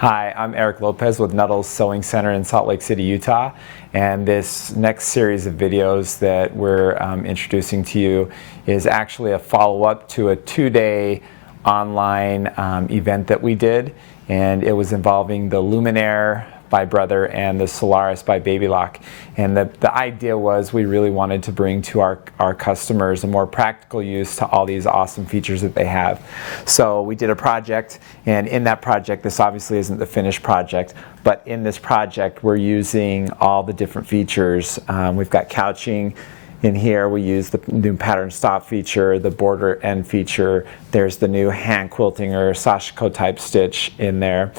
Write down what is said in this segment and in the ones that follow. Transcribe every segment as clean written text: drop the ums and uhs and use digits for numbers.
Hi, I'm Eric Lopez with NUTTAL'S Sewing Center in Salt Lake City, Utah. And this next series of videos that we're introducing to you is actually a follow-up to a 2-day online event that we did. And it was involving the Luminaire by Brother and the Solaris by Babylock. And the idea was we really wanted to bring to our customers a more practical use to all these awesome features that they have. So we did a project, and in that project, this obviously isn't the finished project, but in this project we're using all the different features. We've got couching in here. We use the new pattern stop feature, the border end feature. There's the new hand quilting or sashiko type stitch in there.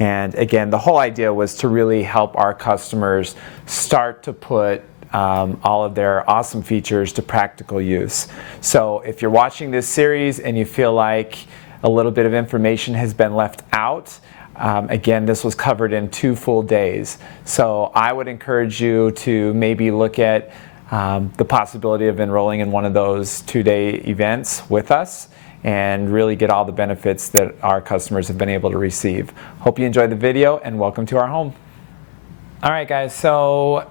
And again, the whole idea was to really help our customers start to put all of their awesome features to practical use. So if you're watching this series and you feel like a little bit of information has been left out, again, this was covered in 2 full days. So I would encourage you to maybe look at the possibility of enrolling in one of those 2-day events with us and really get all the benefits that our customers have been able to receive. Hope you enjoyed the video, and welcome to our home. All right, guys, so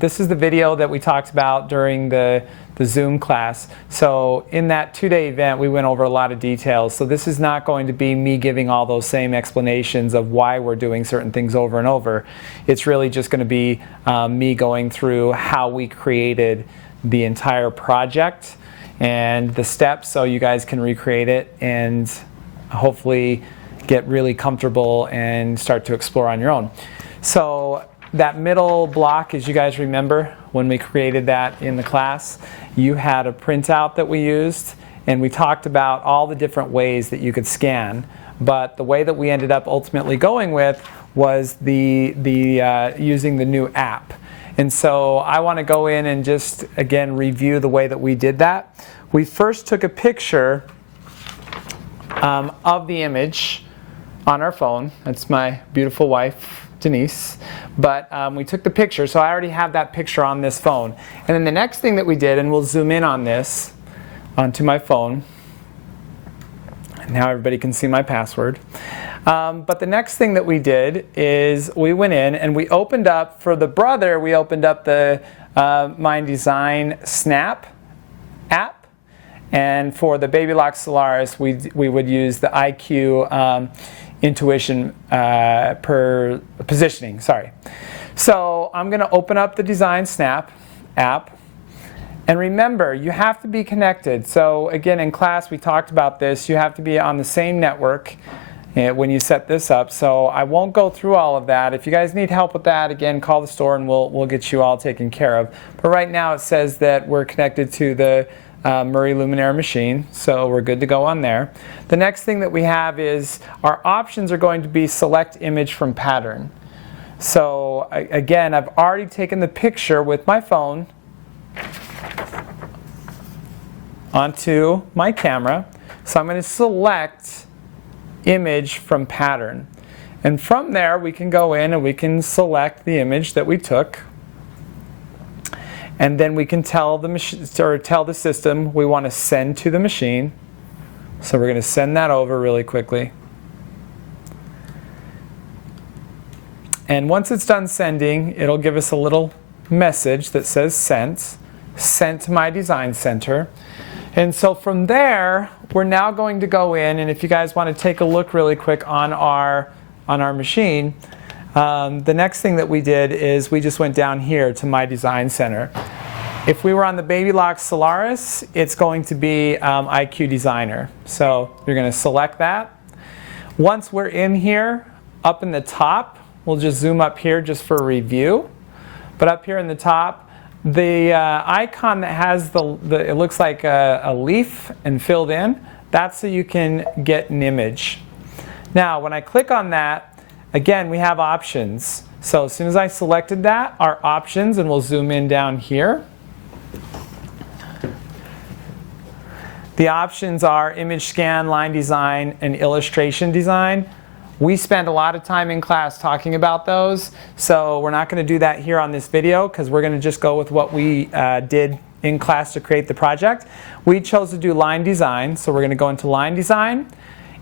this is the video that we talked about during the Zoom class. So in that 2-day event, we went over a lot of details. So this is not going to be me giving all those same explanations of why we're doing certain things over and over. It's really just going to be me going through how we created the entire project and the steps so you guys can recreate it and hopefully get really comfortable and start to explore on your own. So that middle block, as you guys remember, when we created that in the class, you had a printout that we used, and we talked about all the different ways that you could scan. But the way that we ended up ultimately going with was using the new app. And so I want to go in and just, again, review the way that we did that. We first took a picture of the image on our phone. That's my beautiful wife, Denise. But we took the picture, so I already have that picture on this phone. And then the next thing that we did, and we'll zoom in on this, onto my phone. And now everybody can see my password. But the next thing that we did is we went in and we opened up, for the Brother, we opened up the My Design Snap app. And for the Babylock Solaris, we would use the IQ Intuition per positioning, sorry. So I'm going to open up the Design Snap app. And remember, you have to be connected. So again, in class we talked about this. You have to be on the same network when you set this up. So I won't go through all of that. If you guys need help with that, again, call the store and we'll get you all taken care of. But right now it says that we're connected to the Murray Luminaire machine, so we're good to go on there. The next thing that we have is our options are going to be select image from pattern. So again, I've already taken the picture with my phone onto my camera. So I'm going to select image from pattern. And from there we can go in and we can select the image that we took. And then we can tell the machine, or tell the system we want to send to the machine. So we're going to send that over really quickly. And once it's done sending, it'll give us a little message that says sent to my design center. And so from there, we're now going to go in, and if you guys want to take a look really quick on our machine, the next thing that we did is we just went down here to my design center. If we were on the Babylock Solaris, it's going to be IQ Designer. So you're going to select that. Once we're in here, up in the top, we'll just zoom up here just for review. But up here in the top, the icon that has it looks like a leaf and filled in, that's so you can get an image. Now, when I click on that, again, we have options. So as soon as I selected that, our options, and we'll zoom in down here. The options are image scan, line design, and illustration design. We spend a lot of time in class talking about those, so we're not going to do that here on this video because we're going to just go with what we did in class to create the project. We chose to do line design, so we're going to go into line design.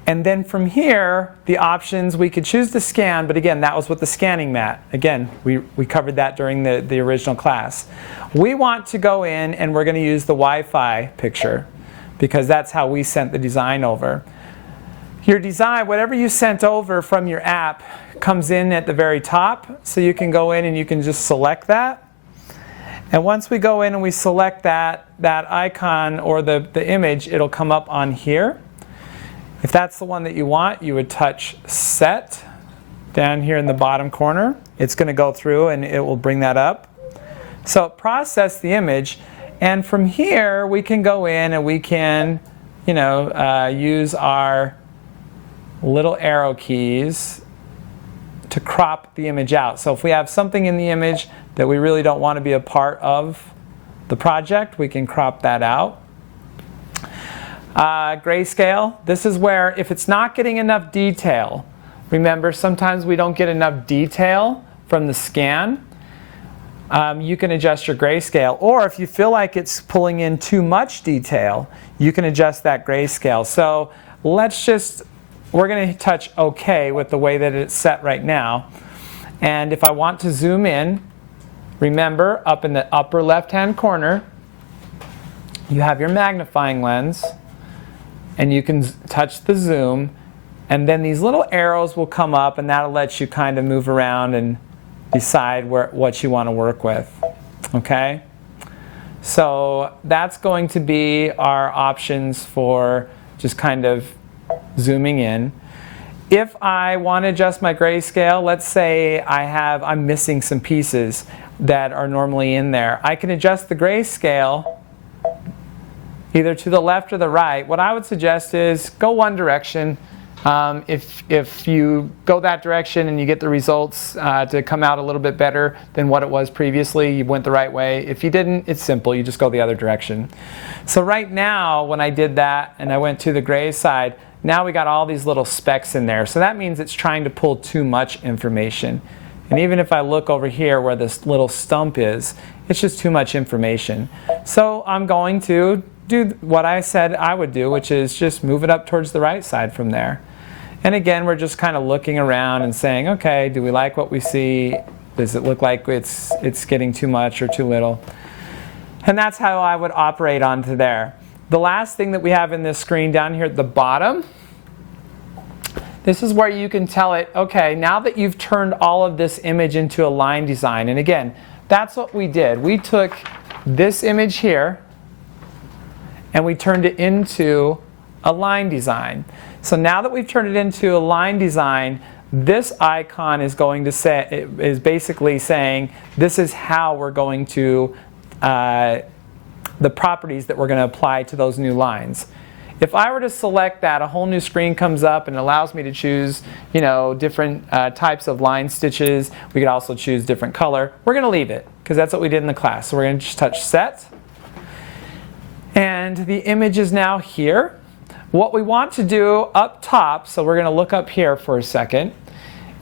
And then from here, the options, we could choose to scan, but again, that was with the scanning mat. Again, we covered that during the original class. We want to go in and we're going to use the Wi-Fi picture because that's how we sent the design over. Your design, whatever you sent over from your app, comes in at the very top, so you can go in and you can just select that. And once we go in and we select that icon or the image, it'll come up on here. If that's the one that you want, you would touch Set down here in the bottom corner. It's going to go through and it will bring that up. So process the image, and from here we can go in and we can, use our little arrow keys to crop the image out. So if we have something in the image that we really don't want to be a part of the project, we can crop that out. Grayscale, this is where if it's not getting enough detail, remember sometimes we don't get enough detail from the scan, you can adjust your grayscale. Or if you feel like it's pulling in too much detail, you can adjust that grayscale. So we're going to touch OK with the way that it's set right now. And if I want to zoom in, remember up in the upper left-hand corner, you have your magnifying lens. And you can touch the zoom, and then these little arrows will come up, and that'll let you kind of move around and decide what you want to work with. Okay? So that's going to be our options for just kind of zooming in. If I want to adjust my grayscale, let's say I'm missing some pieces that are normally in there. I can adjust the grayscale either to the left or the right. What I would suggest is go one direction. If you go that direction and you get the results to come out a little bit better than what it was previously, you went the right way. If you didn't, it's simple. You just go the other direction. So right now, when I did that and I went to the gray side, now we got all these little specks in there. So that means it's trying to pull too much information. And even if I look over here where this little stump is, it's just too much information. So I'm going to do what I said I would do, which is just move it up towards the right side from there. And again, we're just kind of looking around and saying, okay, do we like what we see? Does it look like it's getting too much or too little? And that's how I would operate onto there. The last thing that we have in this screen down here at the bottom, this is where you can tell it, okay, now that you've turned all of this image into a line design. And again, that's what we did. We took this image here and we turned it into a line design. So now that we've turned it into a line design, this icon is going to say, is basically saying this is how we're going to, the properties that we're going to apply to those new lines. If I were to select that, a whole new screen comes up and allows me to choose, different types of line stitches. We could also choose different color. We're going to leave it because that's what we did in the class. So we're going to just touch Set. And the image is now here. What we want to do up top, so we're going to look up here for a second.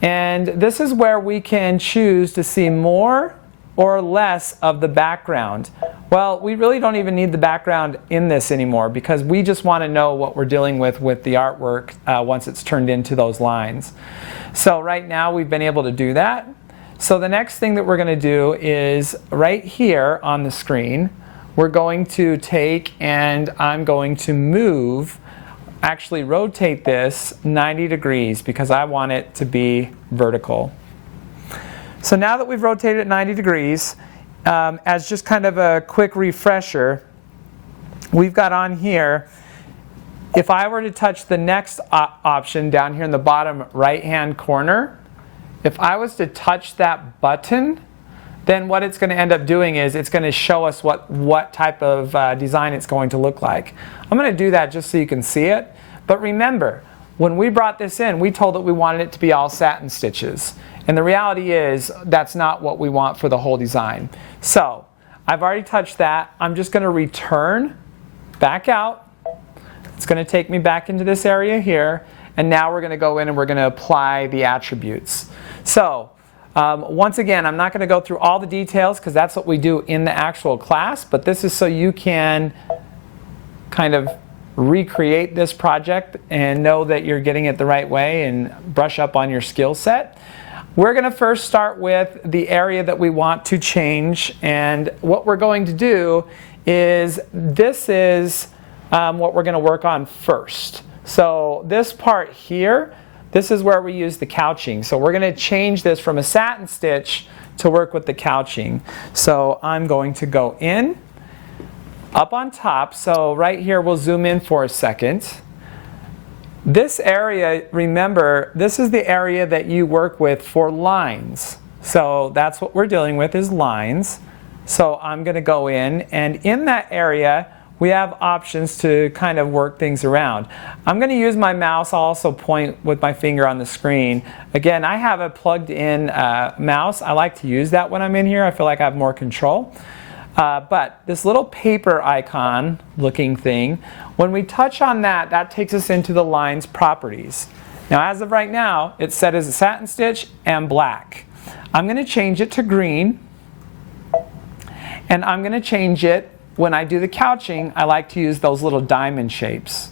And this is where we can choose to see more or less of the background. Well, we really don't even need the background in this anymore because we just want to know what we're dealing with the artwork once it's turned into those lines. So right now we've been able to do that. So the next thing that we're going to do is right here on the screen, we're going to take and I'm going to move, actually rotate this 90 degrees because I want it to be vertical. So now that we've rotated it 90 degrees, as just kind of a quick refresher, we've got on here, if I were to touch the next option down here in the bottom right-hand corner, if I was to touch that button, then what it's going to end up doing is it's going to show us what type of design it's going to look like. I'm going to do that just so you can see it. But remember, when we brought this in, we told it we wanted it to be all satin stitches. And the reality is that's not what we want for the whole design. So I've already touched that. I'm just going to return back out. It's going to take me back into this area here. And now we're going to go in and we're going to apply the attributes. So once again, I'm not going to go through all the details because that's what we do in the actual class. But this is so you can kind of recreate this project and know that you're getting it the right way and brush up on your skill set. We're going to first start with the area that we want to change, and what we're going to do is this is what we're going to work on first. So this part here, this is where we use the couching. So we're going to change this from a satin stitch to work with the couching. So I'm going to go in, up on top. So right here, we'll zoom in for a second. This area, remember, this is the area that you work with for lines. So that's what we're dealing with, is lines. So I'm going to go in, and in that area, we have options to kind of work things around. I'm going to use my mouse. I'll also point with my finger on the screen. Again, I have a plugged in mouse. I like to use that when I'm in here. I feel like I have more control. But this little paper icon looking thing, when we touch on that, that takes us into the lines properties. Now, as of right now, it's set as a satin stitch and black. I'm going to change it to green, and I'm going to change it. When I do the couching, I like to use those little diamond shapes.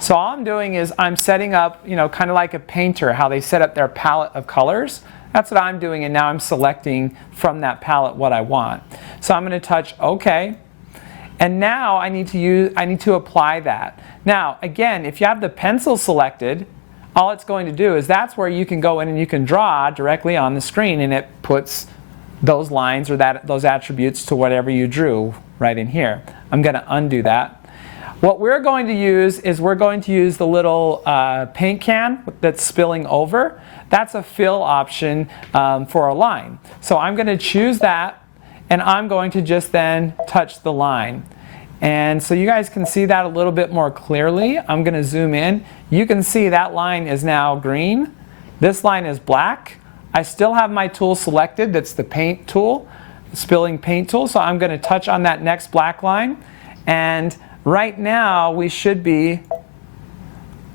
So all I'm doing is I'm setting up, kind of like a painter, how they set up their palette of colors. That's what I'm doing, and now I'm selecting from that palette what I want. So I'm going to touch OK, and now I need to apply that. Now, again, if you have the pencil selected, all it's going to do is that's where you can go in and you can draw directly on the screen, and it puts those lines or those attributes to whatever you drew right in here. I'm going to undo that. What we're going to use is we're going to use the little paint can that's spilling over. That's a fill option for a line. So I'm going to choose that, and I'm going to just then touch the line. And so you guys can see that a little bit more clearly. I'm going to zoom in. You can see that line is now green. This line is black. I still have my tool selected. That's the paint tool, spilling paint tool. So I'm going to touch on that next black line. And right now we should be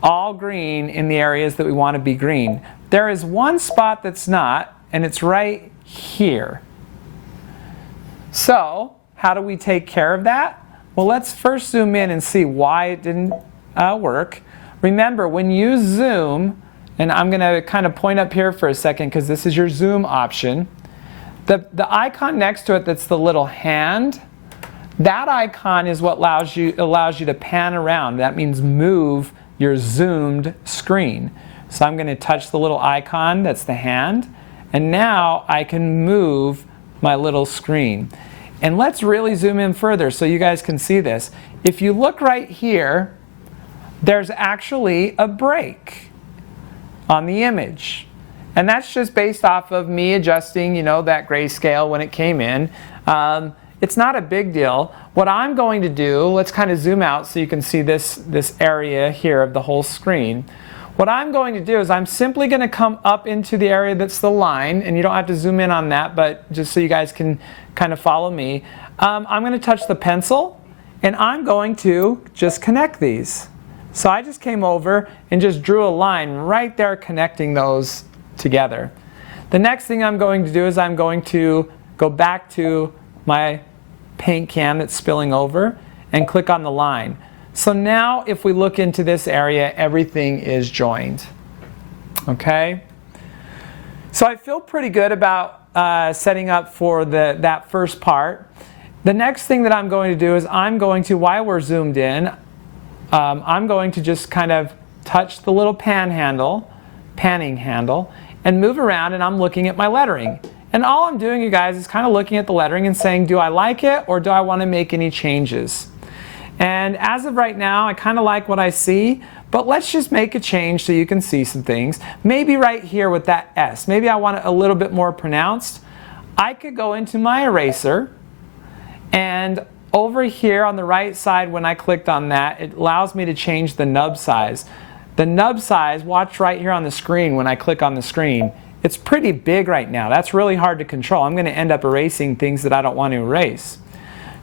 all green in the areas that we want to be green. There is one spot that's not, and it's right here. So how do we take care of that? Well, let's first zoom in and see why it didn't work. Remember, when you zoom, and I'm going to kind of point up here for a second because this is your zoom option. The icon next to it that's the little hand, that icon is what allows you to pan around. That means move your zoomed screen. So I'm going to touch the little icon that's the hand, and now I can move my little screen. And let's really zoom in further so you guys can see this. If you look right here, there's actually a break on the image. And that's just based off of me adjusting, that grayscale when it came in. It's not a big deal. What I'm going to do, let's kind of zoom out so you can see this area here of the whole screen. What I'm going to do is I'm simply going to come up into the area that's the line, and you don't have to zoom in on that, but just so you guys can kind of follow me. I'm going to touch the pencil, and I'm going to just connect these. So I just came over and just drew a line right there connecting those together. The next thing I'm going to do is I'm going to go back to my paint can that's spilling over and click on the line. So now if we look into this area, everything is joined. Okay? So I feel pretty good about setting up for that first part. The next thing that I'm going to do is I'm going to, while we're zoomed in, I'm going to just kind of touch the little panning handle, and move around, and I'm looking at my lettering. And all I'm doing, you guys, is kind of looking at the lettering and saying, do I like it or do I want to make any changes? And as of right now, I kind of like what I see, but let's just make a change so you can see some things. Maybe right here with that S, maybe I want it a little bit more pronounced. I could go into my eraser, and over here on the right side, when I clicked on that, it allows me to change the nub size. The nub size, watch right here on the screen when I click on the screen. It's pretty big right now. That's really hard to control. I'm going to end up erasing things that I don't want to erase.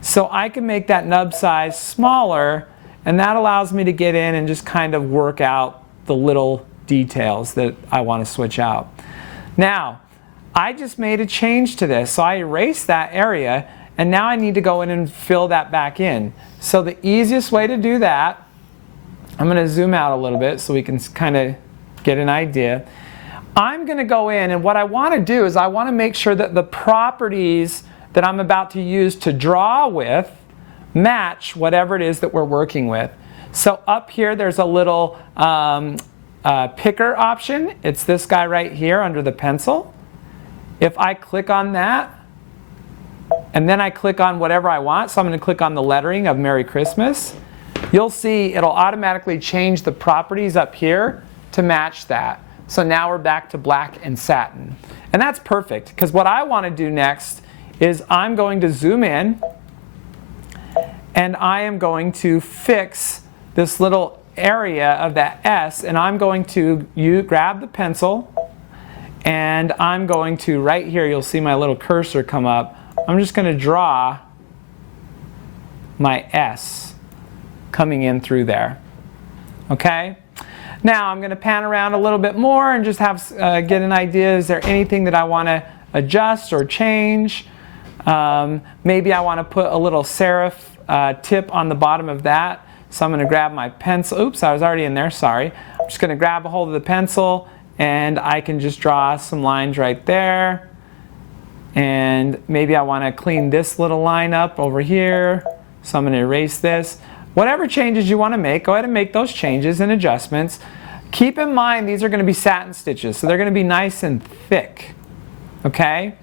So I can make that nub size smaller, and that allows me to get in and just kind of work out the little details that I want to switch out. Now, I just made a change to this. So I erased that area, and now I need to go in and fill that back in. So the easiest way to do that I'm going to zoom out a little bit so we can kind of get an idea. I'm going to go in, and what I want to do is I want to make sure that the properties that I'm about to use to draw with match whatever it is that we're working with. So up here there's a little picker option. It's this guy right here under the pencil. If I click on that, and then I click on whatever I want, so I'm going to click on the lettering of Merry Christmas, you'll see it'll automatically change the properties up here to match that. So now we're back to black and satin. And that's perfect, because what I want to do next is I'm going to zoom in, and I am going to fix this little area of that S, and I'm going to grab the pencil, and I'm going to, right here, you'll see my little cursor come up. I'm just going to draw my S coming in through there. Okay? Now I'm going to pan around a little bit more and just have get an idea. Is there anything that I want to adjust or change? Maybe I want to put a little serif tip on the bottom of that. So I'm going to grab my pencil. Oops, I was already in there, sorry. I'm just going to grab a hold of the pencil, and I can just draw some lines right there. And maybe I want to clean this little line up over here. So I'm going to erase this. Whatever changes you want to make, go ahead and make those changes and adjustments. Keep in mind these are going to be satin stitches, so they're going to be nice and thick. Okay?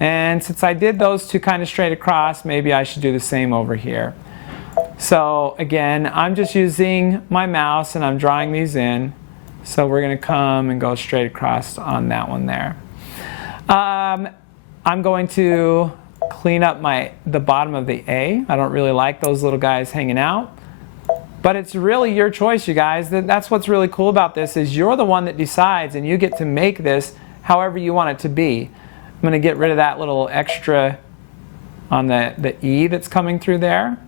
And since I did those two kind of straight across, maybe I should do the same over here. So again, I'm just using my mouse and I'm drawing these in. So we're going to come and go straight across on that one there. I'm going to clean up the bottom of the A. I don't really like those little guys hanging out. But it's really your choice, you guys. That's what's really cool about this, is you're the one that decides, and you get to make this however you want it to be. I'm going to get rid of that little extra on the E that's coming through there.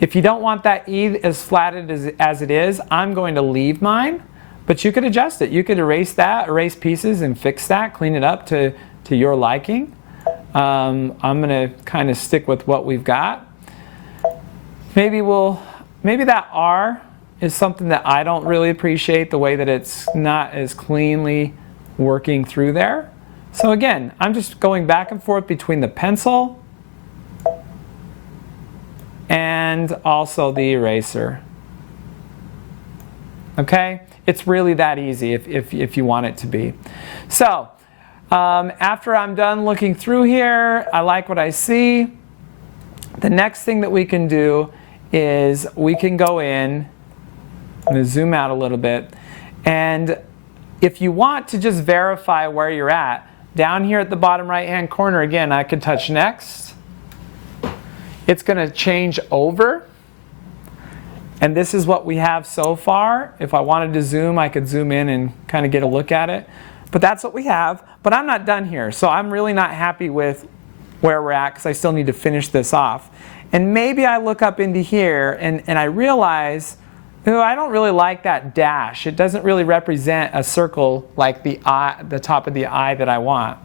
If you don't want that E as flatted as it is, I'm going to leave mine. But you could adjust it. You could erase that, erase pieces and fix that, clean it up to your liking. I'm going to kind of stick with what we've got. Maybe that R is something that I don't really appreciate, the way that it's not as cleanly working through there. So again, I'm just going back and forth between the pencil and also the eraser. Okay? It's really that easy if you want it to be. So, after I'm done looking through here, I like what I see. The next thing that we can do is we can go in, I'm going to zoom out a little bit, and if you want to just verify where you're at, down here at the bottom right hand corner, again, I could touch next. It's going to change over, and this is what we have so far. If I wanted to zoom, I could zoom in and kind of get a look at it. But that's what we have. But I'm not done here, so I'm really not happy with where we're at, because I still need to finish this off. And maybe I look up into here and I realize, I don't really like that dash. It doesn't really represent a circle like the top of the eye that I want.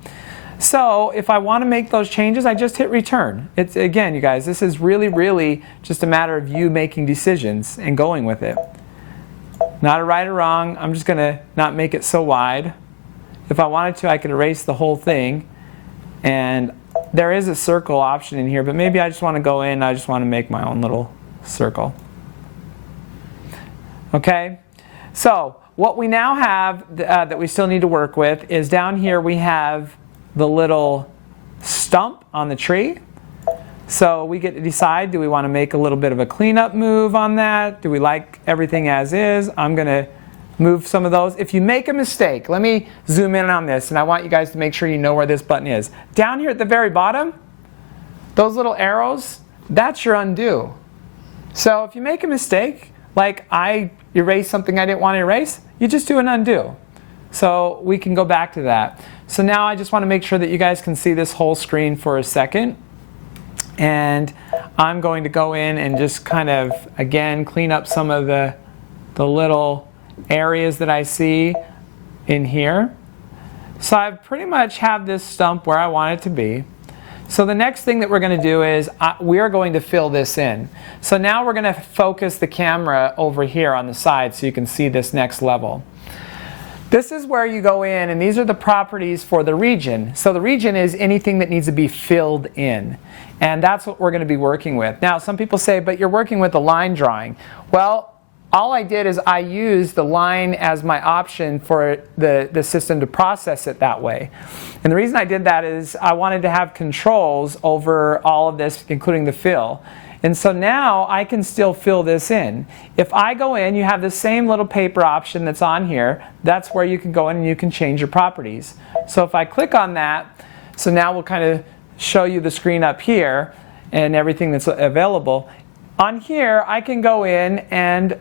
So if I want to make those changes, I just hit return. It's, again, you guys, this is really just a matter of you making decisions and going with it. Not a right or wrong. I'm just going to not make it so wide. If I wanted to, I could erase the whole thing. And there is a circle option in here, but maybe I just want to go in, I just want to make my own little circle. Okay? So what we now have that we still need to work with is down here we have the little stump on the tree. So we get to decide, do we want to make a little bit of a cleanup move on that? Do we like everything as is? I'm going to move some of those. If you make a mistake, let me zoom in on this, and I want you guys to make sure you know where this button is. Down here at the very bottom, those little arrows, that's your undo. So if you make a mistake, like I erased something I didn't want to erase, you just do an undo. So we can go back to that. So now I just want to make sure that you guys can see this whole screen for a second. And I'm going to go in and just kind of, again, clean up some of the little areas that I see in here. So I pretty much have this stump where I want it to be. So the next thing that we're going to do is we are going to fill this in. So now we're going to focus the camera over here on the side so you can see this next level. This is where you go in, and these are the properties for the region. So the region is anything that needs to be filled in. And that's what we're going to be working with. Now, some people say, but you're working with a line drawing. Well, all I did is I used the line as my option for the system to process it that way. And the reason I did that is I wanted to have controls over all of this, including the fill. And so now I can still fill this in. If I go in, you have the same little paper option that's on here. That's where you can go in and you can change your properties. So if I click on that, so now we'll kind of show you the screen up here and everything that's available. On here, I can go in and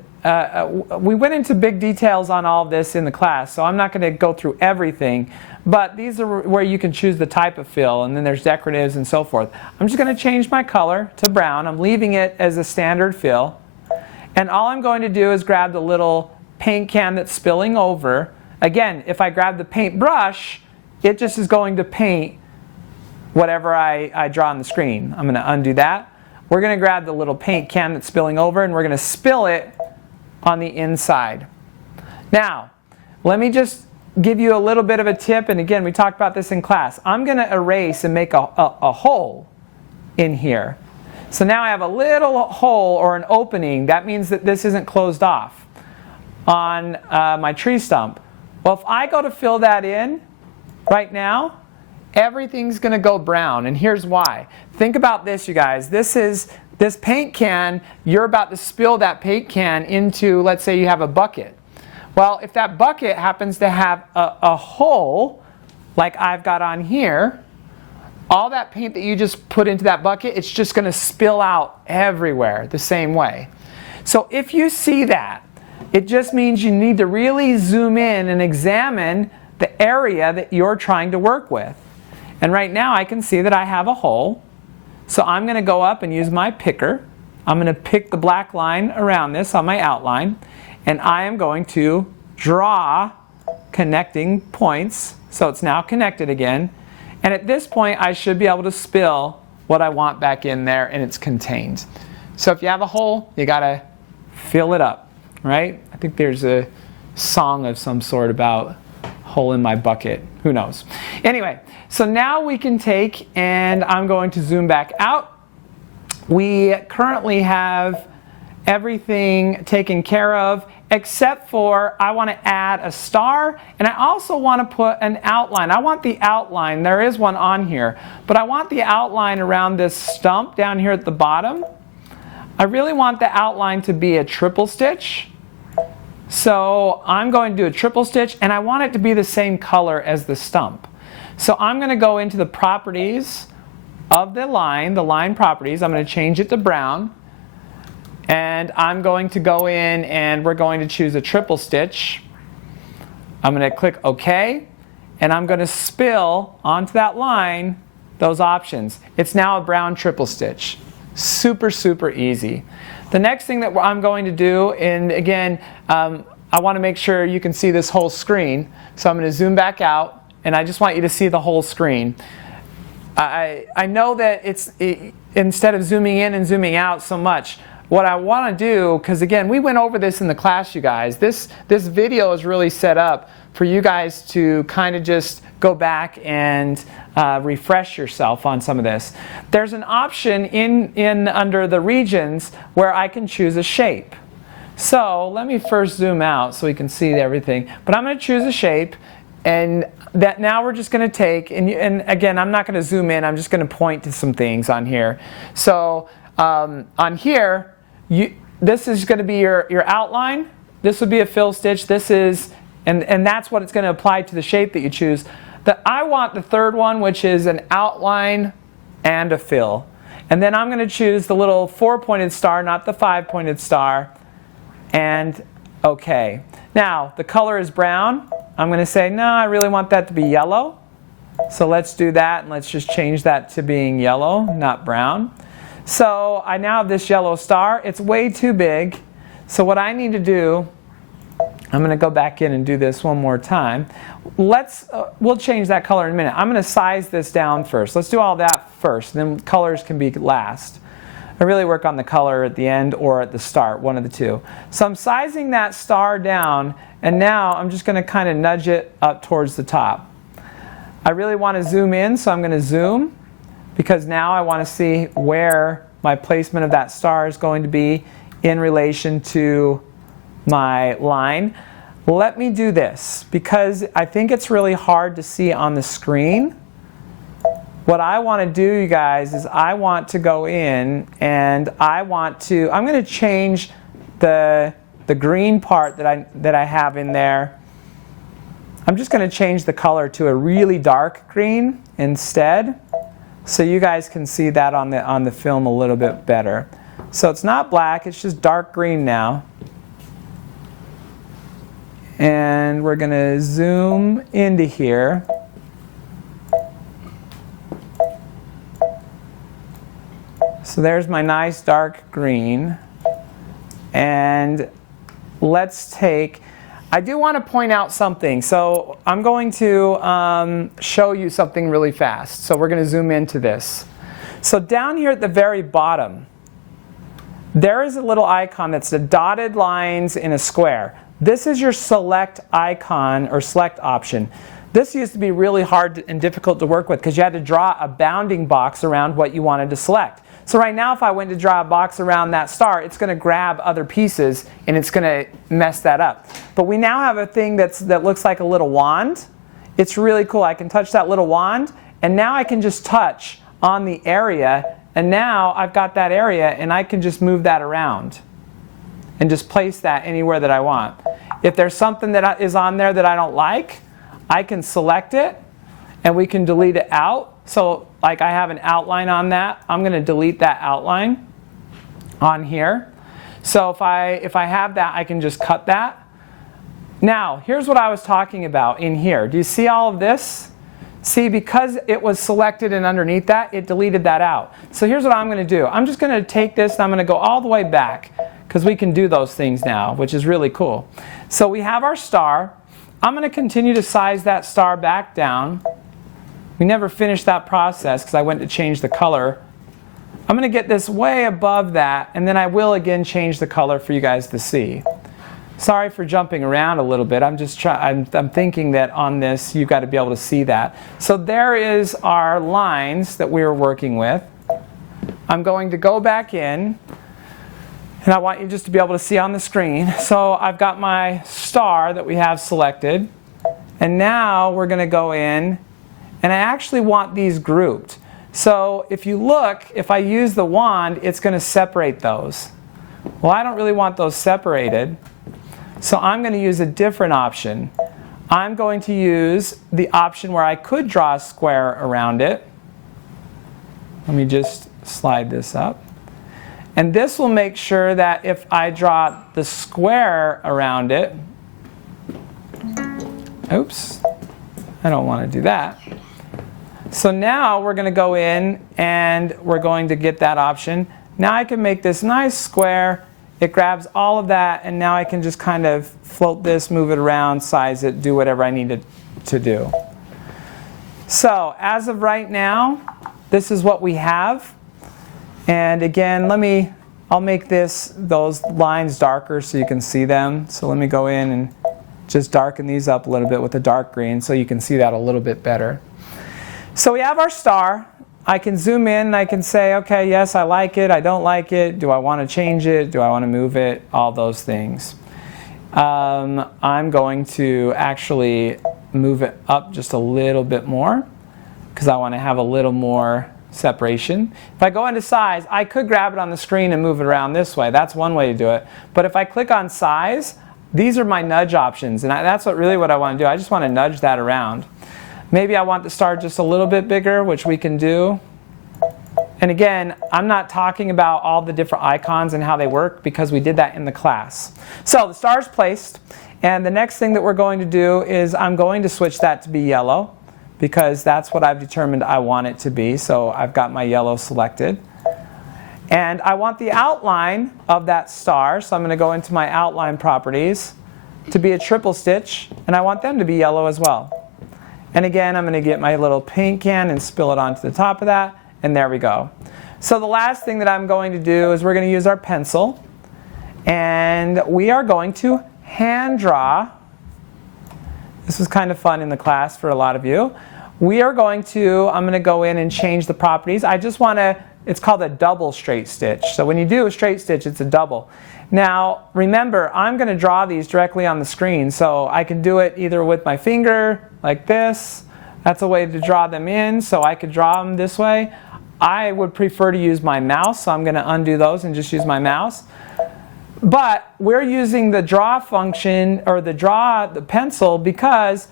we went into big details on all of this in the class, so I'm not going to go through everything, but these are where you can choose the type of fill, and then there's decoratives and so forth. I'm just going to change my color to brown. I'm leaving it as a standard fill, and all I'm going to do is grab the little paint can that's spilling over. Again, if I grab the paint brush, it just is going to paint whatever I draw on the screen. I'm going to undo that. We're going to grab the little paint can that's spilling over, and we're going to spill it on the inside. Now, let me just give you a little bit of a tip, and again, we talked about this in class. I'm going to erase and make a hole in here. So now I have a little hole or an opening. That means that this isn't closed off on my tree stump. Well, if I go to fill that in right now, everything's going to go brown, and here's why. Think about this, you guys. This paint can, you're about to spill that paint can into, let's say you have a bucket. Well, if that bucket happens to have a hole, like I've got on here, all that paint that you just put into that bucket, it's just going to spill out everywhere the same way. So if you see that, it just means you need to really zoom in and examine the area that you're trying to work with. And right now I can see that I have a hole. So I'm going to go up and use my picker. I'm going to pick the black line around this on my outline, and I am going to draw connecting points. So it's now connected again. And at this point, I should be able to spill what I want back in there, and it's contained. So if you have a hole, you got to fill it up, right? I think there's a song of some sort about hole in my bucket. Who knows? Anyway, so now we can take, and I'm going to zoom back out. We currently have everything taken care of, except for I want to add a star, and I also want to put an outline. I want the outline, there is one on here, but I want the outline around this stump down here at the bottom. I really want the outline to be a triple stitch. So I'm going to do a triple stitch, and I want it to be the same color as the stump. So I'm going to go into the properties of the line properties. I'm going to change it to brown. And I'm going to go in and we're going to choose a triple stitch. I'm going to click OK. And I'm going to spill onto that line those options. It's now a brown triple stitch. Super, super easy. The next thing that I'm going to do, and again, I want to make sure you can see this whole screen. So I'm going to zoom back out. And I just want you to see the whole screen. I know that instead of zooming in and zooming out so much, what I want to do, because again, we went over this in the class, you guys. This video is really set up for you guys to kind of just go back and refresh yourself on some of this. There's an option in under the regions where I can choose a shape. So let me first zoom out so we can see everything. But I'm going to choose a shape. And that now we're just going to take, and again, I'm not going to zoom in, I'm just going to point to some things on here. So on here, this is going to be your outline. This would be a fill stitch. This is, and that's what it's going to apply to the shape that you choose. I want the third one, which is an outline and a fill. And then I'm going to choose the little 4-pointed star, not the 5-pointed star, and OK. Now, the color is brown. I'm going to say, no, I really want that to be yellow. So let's do that, and let's just change that to being yellow, not brown. So I now have this yellow star. It's way too big. So what I need to do, I'm going to go back in and do this one more time. We'll change that color in a minute. I'm going to size this down first. Let's do all that first, and then colors can be last. I really work on the color at the end or at the start, one of the two. So I'm sizing that star down, and now I'm just going to kind of nudge it up towards the top. I really want to zoom in, so I'm going to zoom, because now I want to see where my placement of that star is going to be in relation to my line. Let me do this, because I think it's really hard to see on the screen. What I want to do, you guys, is I want to go in and I'm going to change the green part that I have in there. I'm just going to change the color to a really dark green instead, so you guys can see that on the film a little bit better. So it's not black, it's just dark green now. And we're going to zoom into here. So there's my nice dark green. And let's take, I do want to point out something. So I'm going to show you something really fast. So we're going to zoom into this. So down here at the very bottom, there is a little icon that's the dotted lines in a square. This is your select icon or select option. This used to be really hard and difficult to work with because you had to draw a bounding box around what you wanted to select. So right now, if I went to draw a box around that star, it's going to grab other pieces and it's going to mess that up. But we now have a thing that looks like a little wand. It's really cool. I can touch that little wand, and now I can just touch on the area, and now I've got that area, and I can just move that around and just place that anywhere that I want. If there's something that is on there that I don't like, I can select it, and we can delete it out. So like I have an outline on that, I'm going to delete that outline on here. So if I have that, I can just cut that. Now, here's what I was talking about in here. Do you see all of this? See, because it was selected and underneath that, it deleted that out. So here's what I'm going to do. I'm just going to take this and I'm going to go all the way back, because we can do those things now, which is really cool. So we have our star. I'm going to continue to size that star back down. We never finished that process because I went to change the color. I'm going to get this way above that, and then I will again change the color for you guys to see. Sorry for jumping around a little bit. I'm thinking that on this you've got to be able to see that. So there is our lines that we were working with. I'm going to go back in, and I want you just to be able to see on the screen. So I've got my star that we have selected, and now we're going to go in, and I actually want these grouped. So if you look, if I use the wand, it's going to separate those. Well, I don't really want those separated, so I'm going to use a different option. I'm going to use the option where I could draw a square around it. Let me just slide this up. And this will make sure that if I draw the square around it, oops, I don't want to do that. So now we're going to go in and we're going to get that option. Now I can make this nice square. It grabs all of that, and now I can just kind of float this, move it around, size it, do whatever I need to do. So as of right now, this is what we have. And again, I'll make those lines darker so you can see them. So let me go in and just darken these up a little bit with a dark green so you can see that a little bit better. So we have our star. I can zoom in and I can say, okay, yes, I like it, I don't like it, do I want to change it, do I want to move it, all those things. I'm going to actually move it up just a little bit more because I want to have a little more separation. If I go into size, I could grab it on the screen and move it around this way. That's one way to do it. But if I click on size, these are my nudge options, and that's really what I want to do. I just want to nudge that around. Maybe I want the star just a little bit bigger, which we can do. And again, I'm not talking about all the different icons and how they work because we did that in the class. So the star's placed, and the next thing that we're going to do is I'm going to switch that to be yellow because that's what I've determined I want it to be. So I've got my yellow selected. And I want the outline of that star, so I'm going to go into my outline properties, to be a triple stitch, and I want them to be yellow as well. And again, I'm going to get my little paint can and spill it onto the top of that. and there we go. So the last thing that I'm going to do is we're going to use our pencil, and we are going to hand draw. This was kind of fun in the class for a lot of you. I'm going to go in and change the properties. I just want to, it's called a double straight stitch. So when you do a straight stitch, it's a double. Now, remember, I'm going to draw these directly on the screen, so I can do it either with my finger, like this. That's a way to draw them in, so I could draw them this way. I would prefer to use my mouse, so I'm going to undo those and just use my mouse. But we're using the draw function, or the pencil, because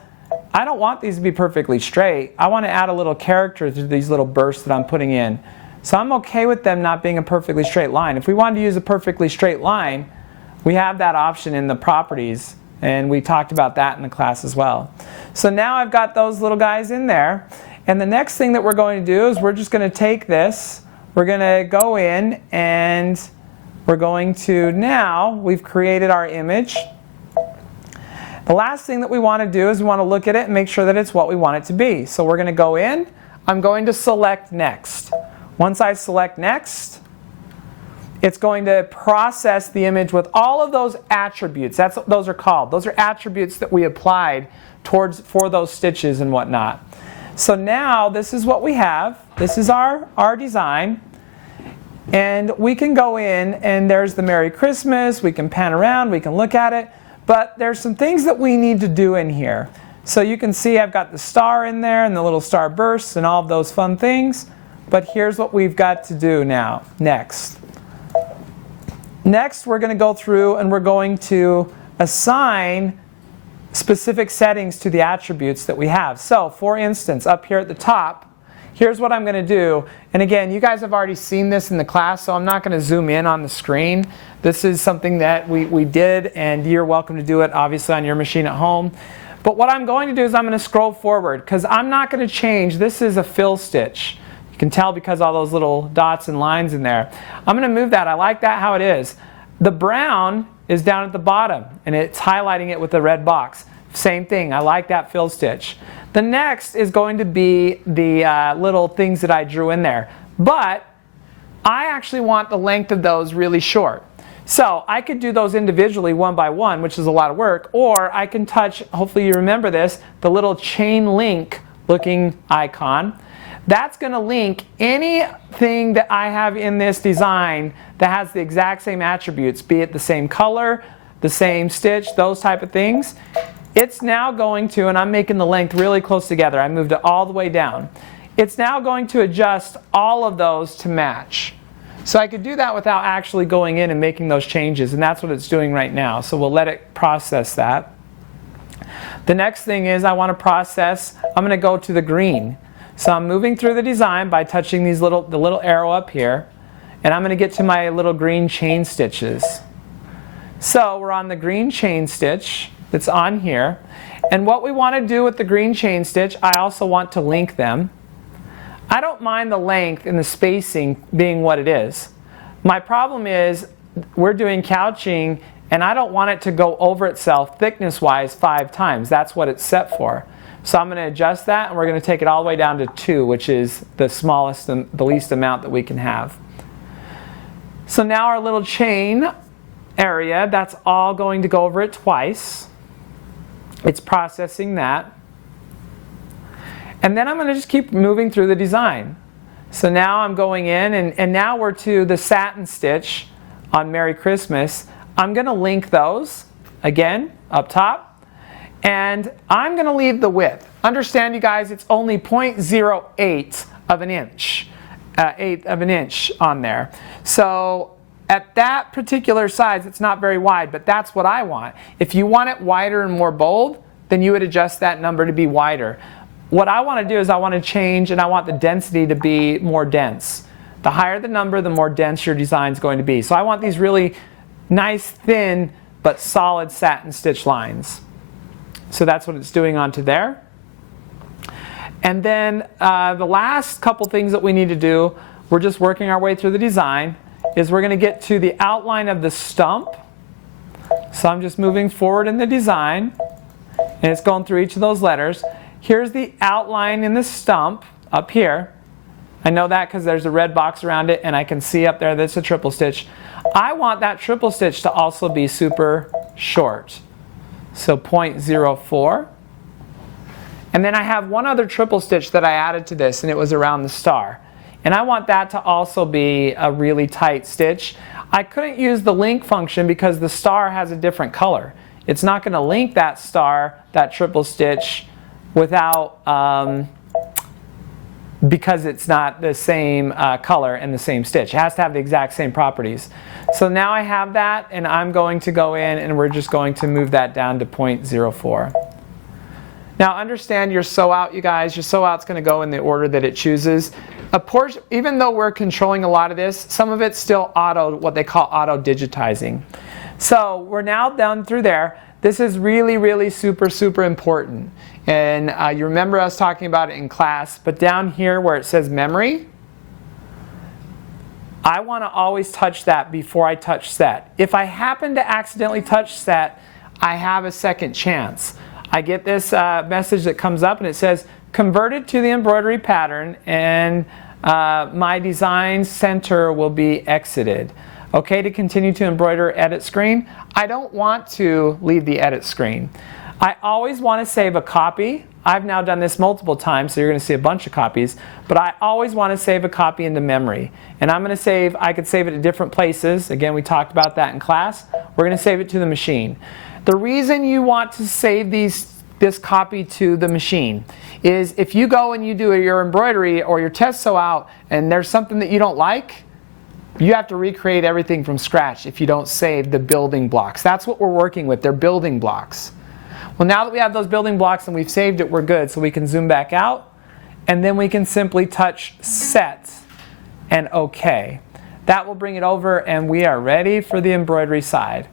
I don't want these to be perfectly straight. I want to add a little character to these little bursts that I'm putting in. So I'm okay with them not being a perfectly straight line. If we wanted to use a perfectly straight line, we have that option in the properties, and we talked about that in the class as well. So now I've got those little guys in there, and the next thing that we're going to do is we're just going to take this, we're going to go in, and we're going to, now we've created our image. The last thing that we want to do is we want to look at it and make sure that it's what we want it to be. So we're going to go in, I'm going to select next. Once I select next, it's going to process the image with all of those attributes. That's what those are called. Those are attributes that we applied for those stitches and whatnot. So now this is what we have. This is our design. And we can go in, and there's the Merry Christmas. We can pan around, we can look at it. But there's some things that we need to do in here. So you can see I've got the star in there and the little star bursts and all of those fun things. But here's what we've got to do now, next. Next, we're going to go through and we're going to assign specific settings to the attributes that we have. So, for instance, up here at the top, here's what I'm going to do. And again, you guys have already seen this in the class, so I'm not going to zoom in on the screen. This is something that we did, and you're welcome to do it, obviously, on your machine at home. But what I'm going to do is I'm going to scroll forward, because I'm not going to change. This is a fill stitch. You can tell because all those little dots and lines in there. I'm going to move that. I like that how it is. The brown is down at the bottom, and it's highlighting it with the red box. Same thing. I like that fill stitch. The next is going to be the little things that I drew in there. But I actually want the length of those really short. So I could do those individually one by one, which is a lot of work, or I can touch, hopefully you remember this, the little chain link looking icon. That's going to link anything that I have in this design that has the exact same attributes, be it the same color, the same stitch, those type of things. It's now going to, and I'm making the length really close together, I moved it all the way down. It's now going to adjust all of those to match. So I could do that without actually going in and making those changes, and that's what it's doing right now. So we'll let it process that. The next thing is I want to process, I'm going to go to the green. So I'm moving through the design by touching the little arrow up here, and I'm going to get to my little green chain stitches. So we're on the green chain stitch that's on here, and what we want to do with the green chain stitch, I also want to link them. I don't mind the length and the spacing being what it is. My problem is we're doing couching, and I don't want it to go over itself thickness wise 5 times. That's what it's set for. So I'm going to adjust that, and we're going to take it all the way down to 2, which is the smallest and the least amount that we can have. So now our little chain area, that's all going to go over it twice. It's processing that. And then I'm going to just keep moving through the design. So now I'm going in, and now we're to the satin stitch on Merry Christmas. I'm going to link those, again, up top. And I'm going to leave the width. Understand, you guys, it's only 0.08 of an inch, eighth of an inch on there. So at that particular size, it's not very wide, but that's what I want. If you want it wider and more bold, then you would adjust that number to be wider. What I want to do is I want to change, and I want the density to be more dense. The higher the number, the more dense your design is going to be. So I want these really nice, thin, but solid satin stitch lines. So that's what it's doing onto there. And then the last couple things that we need to do, we're just working our way through the design, is we're going to get to the outline of the stump. So I'm just moving forward in the design, and it's going through each of those letters. Here's the outline in the stump up here. I know that because there's a red box around it and I can see up there that's a triple stitch. I want that triple stitch to also be super short. So 0.04. And then I have one other triple stitch that I added to this, and it was around the star. And I want that to also be a really tight stitch. I couldn't use the link function because the star has a different color. It's not going to link that star, that triple stitch, without, because it's not the same color and the same stitch. It has to have the exact same properties. So now I have that, and I'm going to go in and we're just going to move that down to 0.04. Now understand your sew out, you guys. Your sew out's going to go in the order that it chooses. A portion, even though we're controlling a lot of this, some of it's still auto, what they call auto digitizing. So we're now done through there. This is really, really super, super important. And you remember us talking about it in class, but down here where it says memory, I want to always touch that before I touch set. If I happen to accidentally touch set, I have a second chance. I get this message that comes up and it says, converted to the embroidery pattern and my design center will be exited. Okay, to continue to embroider edit screen. I don't want to leave the edit screen. I always want to save a copy. I've now done this multiple times, so you're going to see a bunch of copies, but I always want to save a copy into memory. And I'm going to save, I could save it at different places. Again, we talked about that in class. We're going to save it to the machine. The reason you want to save this copy to the machine is if you go and you do your embroidery or your test sew out and there's something that you don't like, you have to recreate everything from scratch if you don't save the building blocks. That's what we're working with. They're building blocks. Well, now that we have those building blocks and we've saved it, we're good. So we can zoom back out and then we can simply touch set and OK. That will bring it over and we are ready for the embroidery side.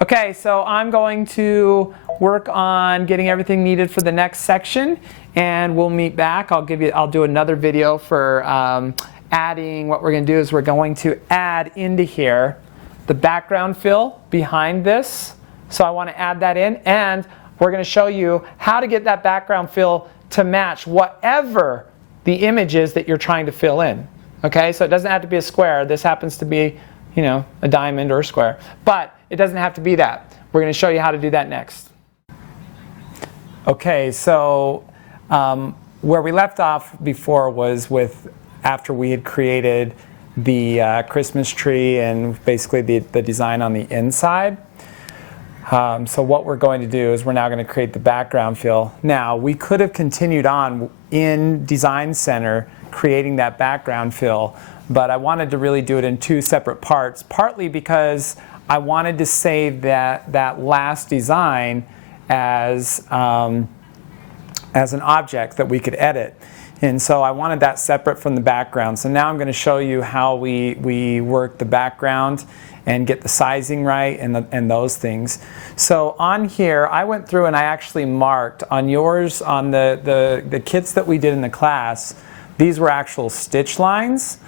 Okay, so I'm going to work on getting everything needed for the next section and we'll meet back. I'll do another video for adding. What we're going to do is we're going to add into here the background fill behind this. So I want to add that in, and we're going to show you how to get that background fill to match whatever the image is that you're trying to fill in. Okay, so it doesn't have to be a square. This happens to be, you know, a diamond or a square, but it doesn't have to be that. We're going to show you how to do that next. Okay, so where we left off before was with after we had created the Christmas tree and basically the design on the inside. So what we're going to do is we're now going to create the background fill. Now, we could have continued on in Design Center creating that background fill, but I wanted to really do it in two separate parts, partly because I wanted to save that last design as an object that we could edit. And so I wanted that separate from the background. So now I'm going to show you how we work the background and get the sizing right and those things. So on here, I went through and I actually marked on yours, on the kits that we did in the class, these were actual stitch lines.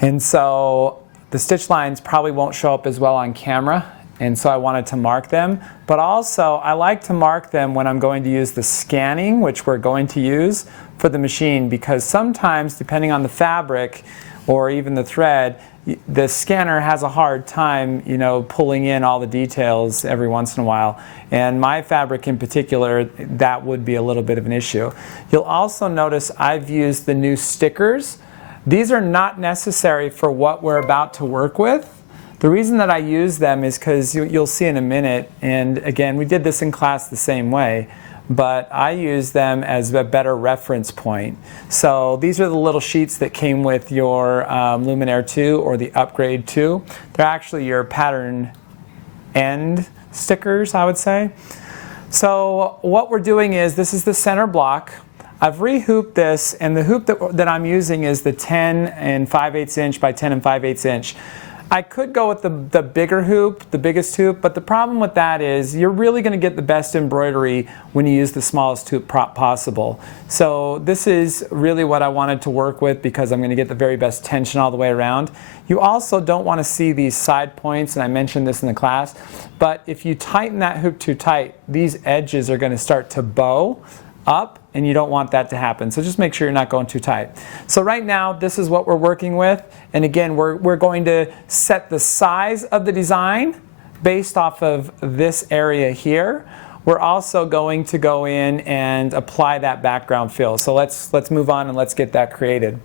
And so the stitch lines probably won't show up as well on camera. And so I wanted to mark them. But also, I like to mark them when I'm going to use the scanning, which we're going to use for the machine, because sometimes, depending on the fabric or even the thread, the scanner has a hard time, you know, pulling in all the details every once in a while. And my fabric in particular, that would be a little bit of an issue. You'll also notice I've used the new stickers. These are not necessary for what we're about to work with. The reason that I use them is because you'll see in a minute, and again, we did this in class the same way, but I use them as a better reference point. So these are the little sheets that came with your Luminaire 2 or the Upgrade 2. They're actually your pattern end stickers, I would say. So what we're doing is, this is the center block. I've re-hooped this, and the hoop that I'm using is the 10 and 5/8 inch by 10 and 5/8 inch. I could go with the bigger hoop, the biggest hoop, but the problem with that is you're really going to get the best embroidery when you use the smallest hoop possible. So this is really what I wanted to work with because I'm going to get the very best tension all the way around. You also don't want to see these side points, and I mentioned this in the class, but if you tighten that hoop too tight, these edges are going to start to bow up and you don't want that to happen. So just make sure you're not going too tight. So right now, this is what we're working with. And again, we're going to set the size of the design based off of this area here. We're also going to go in and apply that background fill. So let's move on and let's get that created.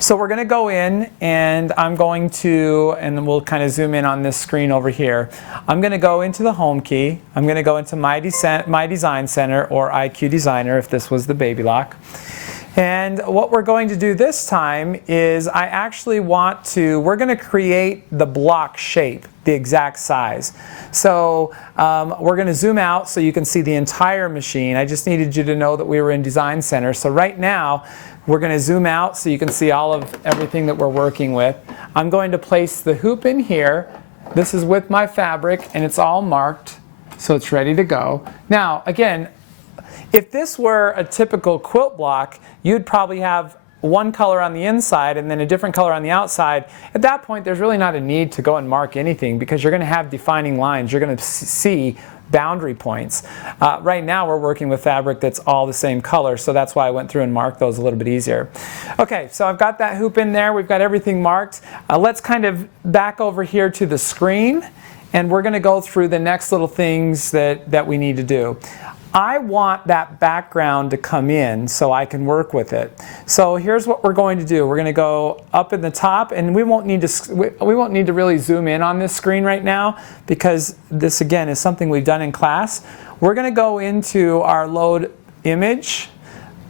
So we're going to go in, and I'm going to, and then we'll kind of zoom in on this screen over here. I'm going to go into the home key. I'm going to go into My Design Center, or IQ Designer if this was the baby lock. And what we're going to do this time is I actually want to, we're going to create the block shape, the exact size. So we're going to zoom out so you can see the entire machine. I just needed you to know that we were in Design Center. So right now, we're going to zoom out so you can see all of everything that we're working with. I'm going to place the hoop in here. This is with my fabric, and it's all marked, so it's ready to go. Now, again, if this were a typical quilt block, you'd probably have one color on the inside and then a different color on the outside. At that point, there's really not a need to go and mark anything because you're going to have defining lines. You're going to see boundary points. Right now, we're working with fabric that's all the same color, so that's why I went through and marked those a little bit easier. Okay, so I've got that hoop in there. We've got everything marked. Let's kind of back over here to the screen, and we're going to go through the next little things that we need to do. I want that background to come in so I can work with it. So here's what we're going to do. We're going to go up in the top, and we won't need to really zoom in on this screen right now because this again is something we've done in class. We're going to go into our load image,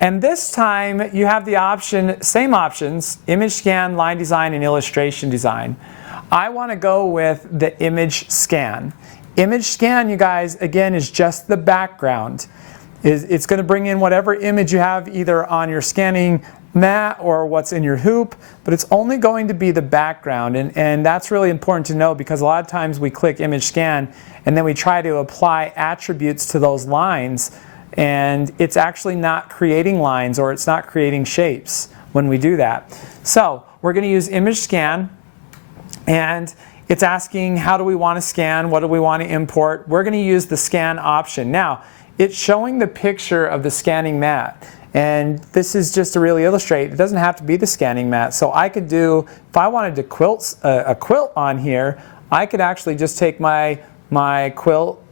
and this time you have the option, same options, image scan, line design, and illustration design. I want to go with the image scan. Image scan, you guys, again, is just the background. It's going to bring in whatever image you have either on your scanning mat or what's in your hoop, but it's only going to be the background. And that's really important to know because a lot of times we click image scan and then we try to apply attributes to those lines, and it's actually not creating lines or it's not creating shapes when we do that. So we're going to use image scan, and it's asking how do we want to scan, what do we want to import. We're going to use the scan option. Now, it's showing the picture of the scanning mat. And this is just to really illustrate, it doesn't have to be the scanning mat. So I could do, if I wanted to quilt a quilt on here, I could actually just take my quilt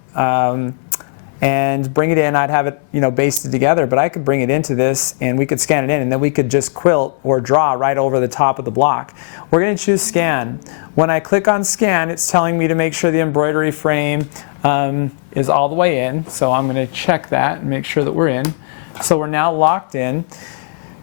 and bring it in. I'd have it basted together, but I could bring it into this and we could scan it in, and then we could just quilt or draw right over the top of the block. We're going to choose scan. When I click on scan, it's telling me to make sure the embroidery frame is all the way in. So I'm going to check that and make sure that we're in. So we're now locked in.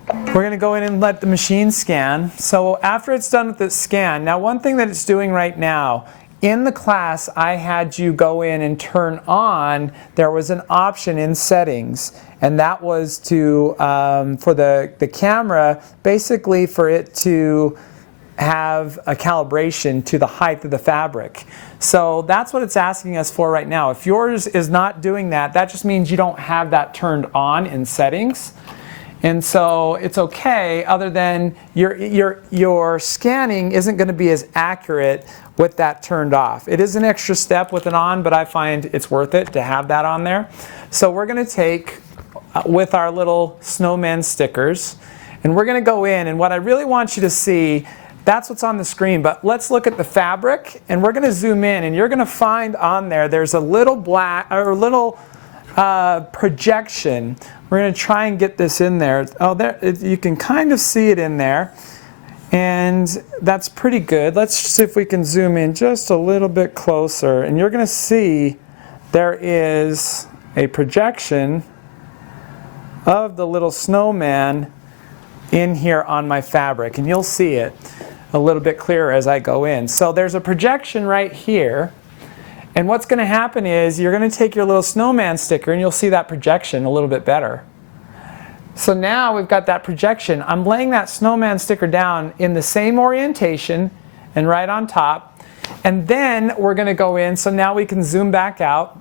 We're going to go in and let the machine scan. So after it's done with the scan, now one thing that it's doing right now, in the class I had you go in and turn on, there was an option in settings, and that was to, for the camera, basically for it to have a calibration to the height of the fabric. So that's what it's asking us for right now. If yours is not doing that, that just means you don't have that turned on in settings. And so it's okay, other than your scanning isn't going to be as accurate with that turned off. It is an extra step with it on, but I find it's worth it to have that on there. So we're going to take with our little snowman stickers, and we're going to go in, and what I really want you to see, that's what's on the screen, but let's look at the fabric, and we're going to zoom in, and you're going to find on there's a little projection. We're going to try and get this in there. Oh, there, you can kind of see it in there, and that's pretty good. Let's see if we can zoom in just a little bit closer, and you're going to see there is a projection of the little snowman in here on my fabric, and you'll see it a little bit clearer as I go in. So there's a projection right here, and what's going to happen is you're going to take your little snowman sticker and you'll see that projection a little bit better. So now we've got that projection. I'm laying that snowman sticker down in the same orientation and right on top, and then we're going to go in, so now we can zoom back out.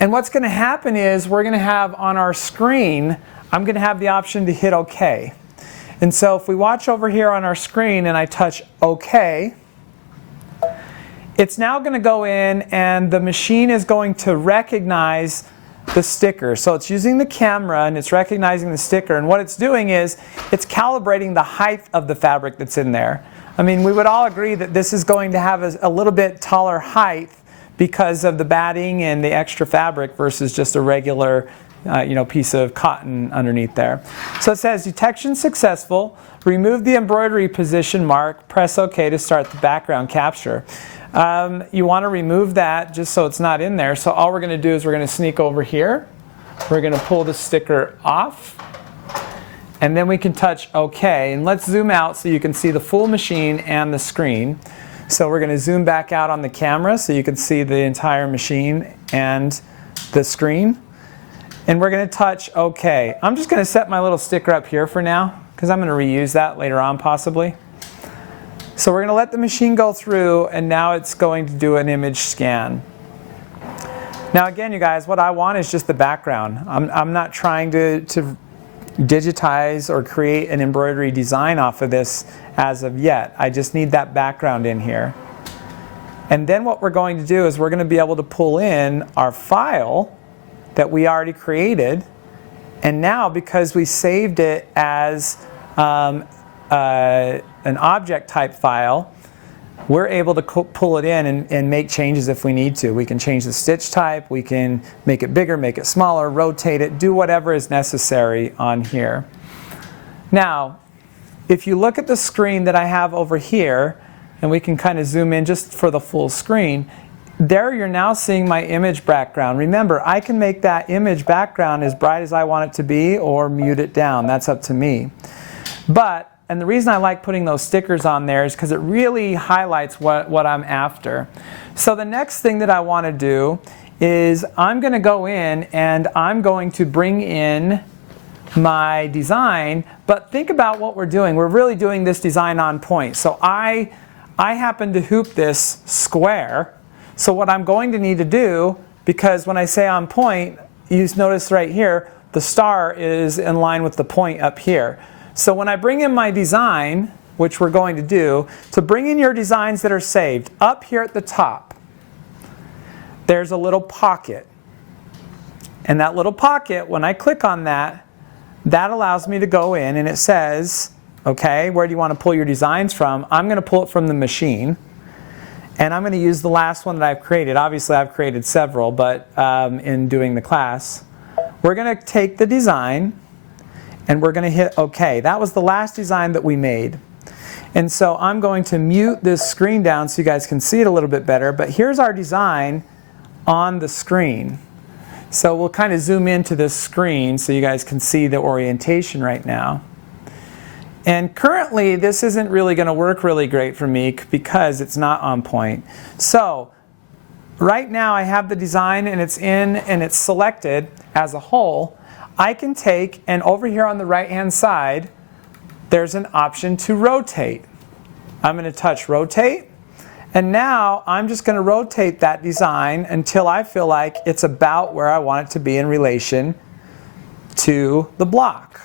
And what's going to happen is we're going to have on our screen, I'm going to have the option to hit OK. And so if we watch over here on our screen and I touch OK, it's now going to go in and the machine is going to recognize the sticker. So it's using the camera and it's recognizing the sticker, and what it's doing is it's calibrating the height of the fabric that's in there. I mean, we would all agree that this is going to have a little bit taller height because of the batting and the extra fabric versus just a regular piece of cotton underneath there. So it says detection successful, remove the embroidery position mark, press OK to start the background capture. You want to remove that just so it's not in there. So all we're going to do is we're going to sneak over here. We're going to pull the sticker off. And then we can touch OK. And let's zoom out so you can see the full machine and the screen. So we're going to zoom back out on the camera so you can see the entire machine and the screen. And we're going to touch OK. I'm just going to set my little sticker up here for now because I'm going to reuse that later on possibly. So we're going to let the machine go through, and now it's going to do an image scan. Now again, you guys, what I want is just the background. I'm not trying to digitize or create an embroidery design off of this as of yet. I just need that background in here. And then what we're going to do is we're going to be able to pull in our file that we already created. And now, because we saved it as an object type file, we're able to pull it in and make changes if we need to. We can change the stitch type, we can make it bigger, make it smaller, rotate it, do whatever is necessary on here. Now, if you look at the screen that I have over here, and we can kind of zoom in just for the full screen, there you're now seeing my image background. Remember, I can make that image background as bright as I want it to be or mute it down. That's up to me. And the reason I like putting those stickers on there is because it really highlights what I'm after. So the next thing that I want to do is I'm going to go in and I'm going to bring in my design, but think about what we're doing. We're really doing this design on point. So I happen to hoop this square. So what I'm going to need to do, because when I say on point, you notice right here, the star is in line with the point up here. So when I bring in my design, which we're going to do, to bring in your designs that are saved, up here at the top, there's a little pocket. And that little pocket, when I click on that, that allows me to go in and it says, okay, where do you want to pull your designs from? I'm going to pull it from the machine. And I'm going to use the last one that I've created. Obviously, I've created several, but in doing the class, we're going to take the design and we're going to hit OK. That was the last design that we made. And so I'm going to mute this screen down so you guys can see it a little bit better. But here's our design on the screen. So we'll kind of zoom into this screen so you guys can see the orientation right now. And currently, this isn't really going to work really great for me because it's not on point. So right now I have the design and it's in and it's selected as a whole. I can take, and over here on the right-hand side, there's an option to rotate. I'm going to touch rotate. And now I'm just going to rotate that design until I feel like it's about where I want it to be in relation to the block.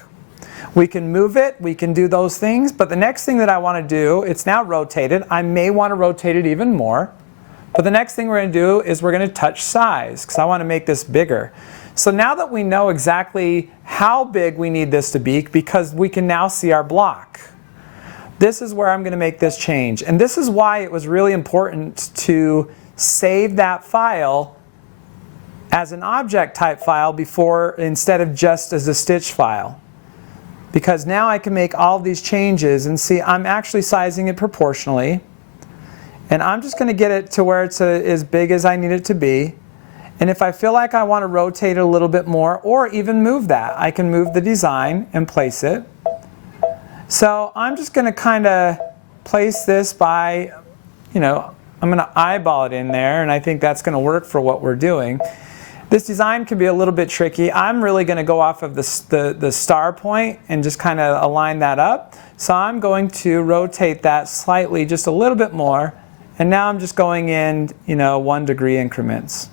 We can move it, we can do those things, but the next thing that I want to do, it's now rotated. I may want to rotate it even more. But the next thing we're going to do is we're going to touch size because I want to make this bigger. So now that we know exactly how big we need this to be, because we can now see our block, this is where I'm going to make this change. And this is why it was really important to save that file as an object type file before, instead of just as a stitch file. Because now I can make all of these changes and see I'm actually sizing it proportionally. And I'm just going to get it to where it's as big as I need it to be. And if I feel like I want to rotate it a little bit more or even move that, I can move the design and place it. So I'm just going to kind of place this by, I'm going to eyeball it in there, and I think that's going to work for what we're doing. This design can be a little bit tricky. I'm really going to go off of the star point and just kind of align that up. So I'm going to rotate that slightly, just a little bit more. And now I'm just going in, 1 degree increments.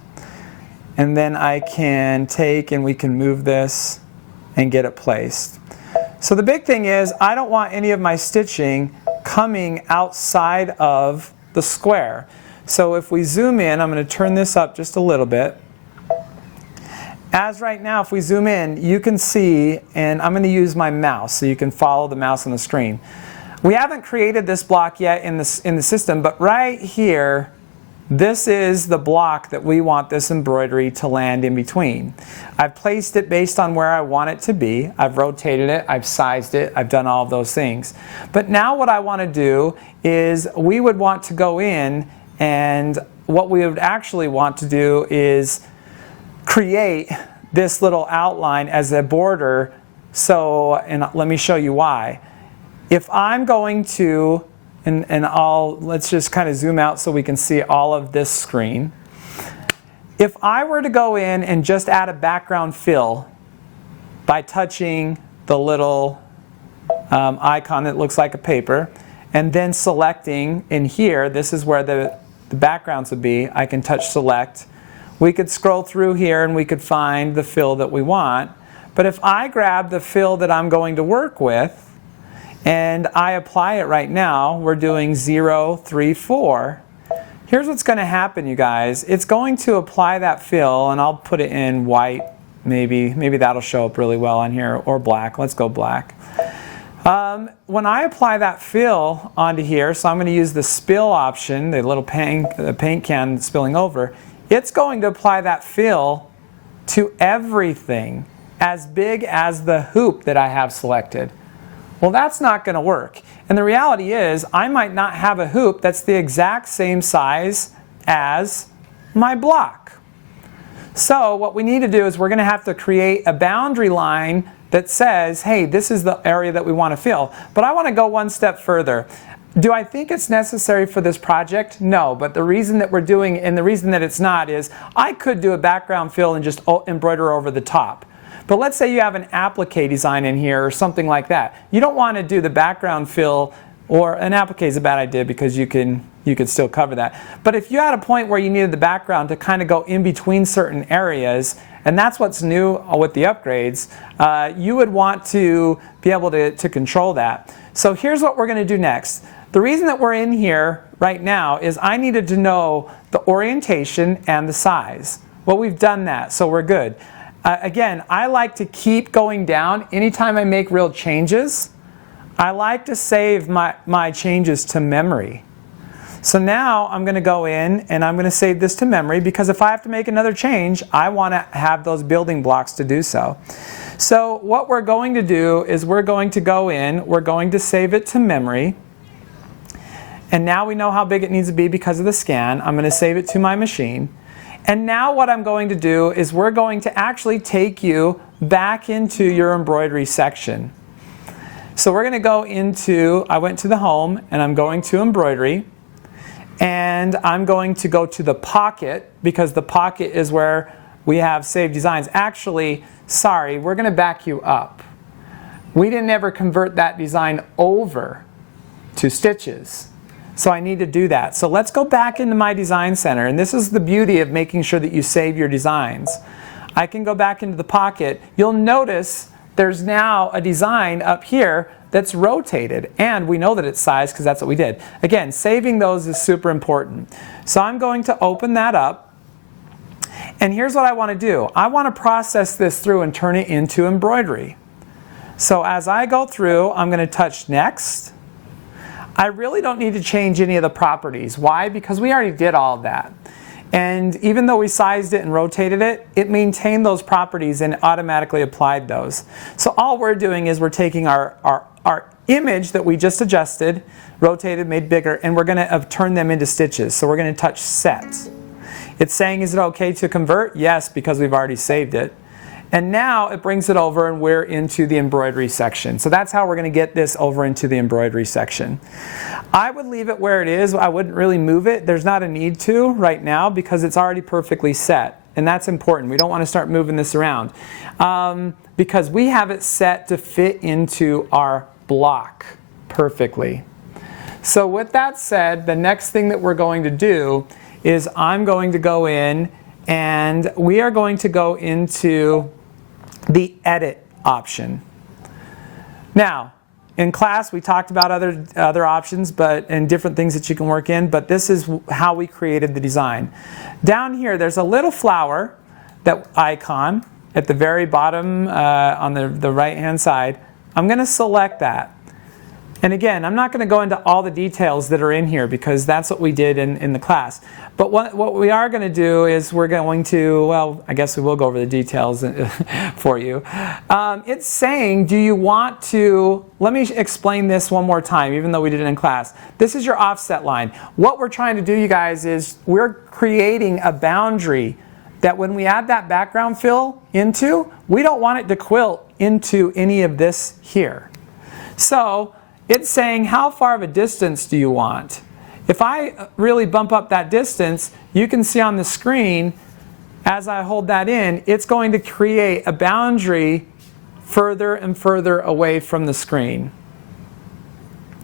And then I can take and we can move this and get it placed. So the big thing is I don't want any of my stitching coming outside of the square. So if we zoom in, I'm going to turn this up just a little bit. As right now, if we zoom in, you can see, and I'm going to use my mouse so you can follow the mouse on the screen. We haven't created this block yet in the system, but right here, this is the block that we want this embroidery to land in between. I've placed it based on where I want it to be. I've rotated it, I've sized it, I've done all of those things. But now what I want to do is we would want to go in, and what we would actually want to do is create this little outline as a border. So, and let me show you why. If I'm going to, let's just kind of zoom out so we can see all of this screen. If I were to go in and just add a background fill by touching the little icon that looks like a paper, and then selecting in here, this is where the backgrounds would be, I can touch select. We could scroll through here and we could find the fill that we want. But if I grab the fill that I'm going to work with, and I apply it right now, we're doing 0, 3, 4. Here's what's going to happen, you guys. It's going to apply that fill, and I'll put it in white, maybe that'll show up really well on here, or black. Let's go black. When I apply that fill onto here, so I'm going to use the spill option, the little paint can spilling over, it's going to apply that fill to everything as big as the hoop that I have selected. Well, that's not going to work. And the reality is, I might not have a hoop that's the exact same size as my block. So what we need to do is we're going to have to create a boundary line that says, hey, this is the area that we want to fill. But I want to go one step further. Do I think it's necessary for this project? No, but the reason that we're doing, and the reason that it's not, is I could do a background fill and just embroider over the top. But let's say you have an applique design in here or something like that. You don't want to do the background fill, or an applique is a bad idea because you could still cover that. But if you had a point where you needed the background to kind of go in between certain areas, and that's what's new with the upgrades, you would want to be able to control that. So here's what we're going to do next. The reason that we're in here right now is I needed to know the orientation and the size. Well, we've done that, so we're good. Again, I like to keep going down. Anytime I make real changes, I like to save my changes to memory. So now I'm going to go in and I'm going to save this to memory, because if I have to make another change, I want to have those building blocks to do so. So what we're going to do is we're going to go in, we're going to save it to memory. And now we know how big it needs to be because of the scan. I'm going to save it to my machine. And now what I'm going to do is we're going to actually take you back into your embroidery section. So we're going to go into, I went to the home and I'm going to embroidery. And I'm going to go to the pocket, because the pocket is where we have saved designs. Actually, sorry, we're going to back you up. We didn't ever convert that design over to stitches. So I need to do that. So let's go back into my design center. And this is the beauty of making sure that you save your designs. I can go back into the pocket. You'll notice there's now a design up here that's rotated. And we know that it's sized because that's what we did. Again, saving those is super important. So I'm going to open that up. And here's what I want to do. I want to process this through and turn it into embroidery. So as I go through, I'm going to touch next. I really don't need to change any of the properties. Why? Because we already did all of that. And even though we sized it and rotated it, it maintained those properties and automatically applied those. So all we're doing is we're taking our image that we just adjusted, rotated, made bigger, and we're going to turn them into stitches. So we're going to touch set. It's saying, is it okay to convert? Yes, because we've already saved it. And now it brings it over and we're into the embroidery section. So that's how we're going to get this over into the embroidery section. I would leave it where it is. I wouldn't really move it. There's not a need to right now because it's already perfectly set. And that's important. We don't want to start moving this around because we have it set to fit into our block perfectly. So with that said, the next thing that we're going to do is I'm going to go in and we are going to go into the edit option. Now, in class we talked about other options and different things that you can work in, but this is how we created the design. Down here there's a little flower, that icon, at the very bottom on the right-hand side, I'm going to select that. And again, I'm not going to go into all the details that are in here because that's what we did in the class. But what we are going to do is we're going to, well, I guess we will go over the details for you. It's saying, do you want to, let me explain this one more time, even though we did it in class. This is your offset line. What we're trying to do, you guys, is we're creating a boundary that when we add that background fill into, we don't want it to quilt into any of this here. So it's saying, how far of a distance do you want? If I really bump up that distance, you can see on the screen, as I hold that in, it's going to create a boundary further and further away from the screen.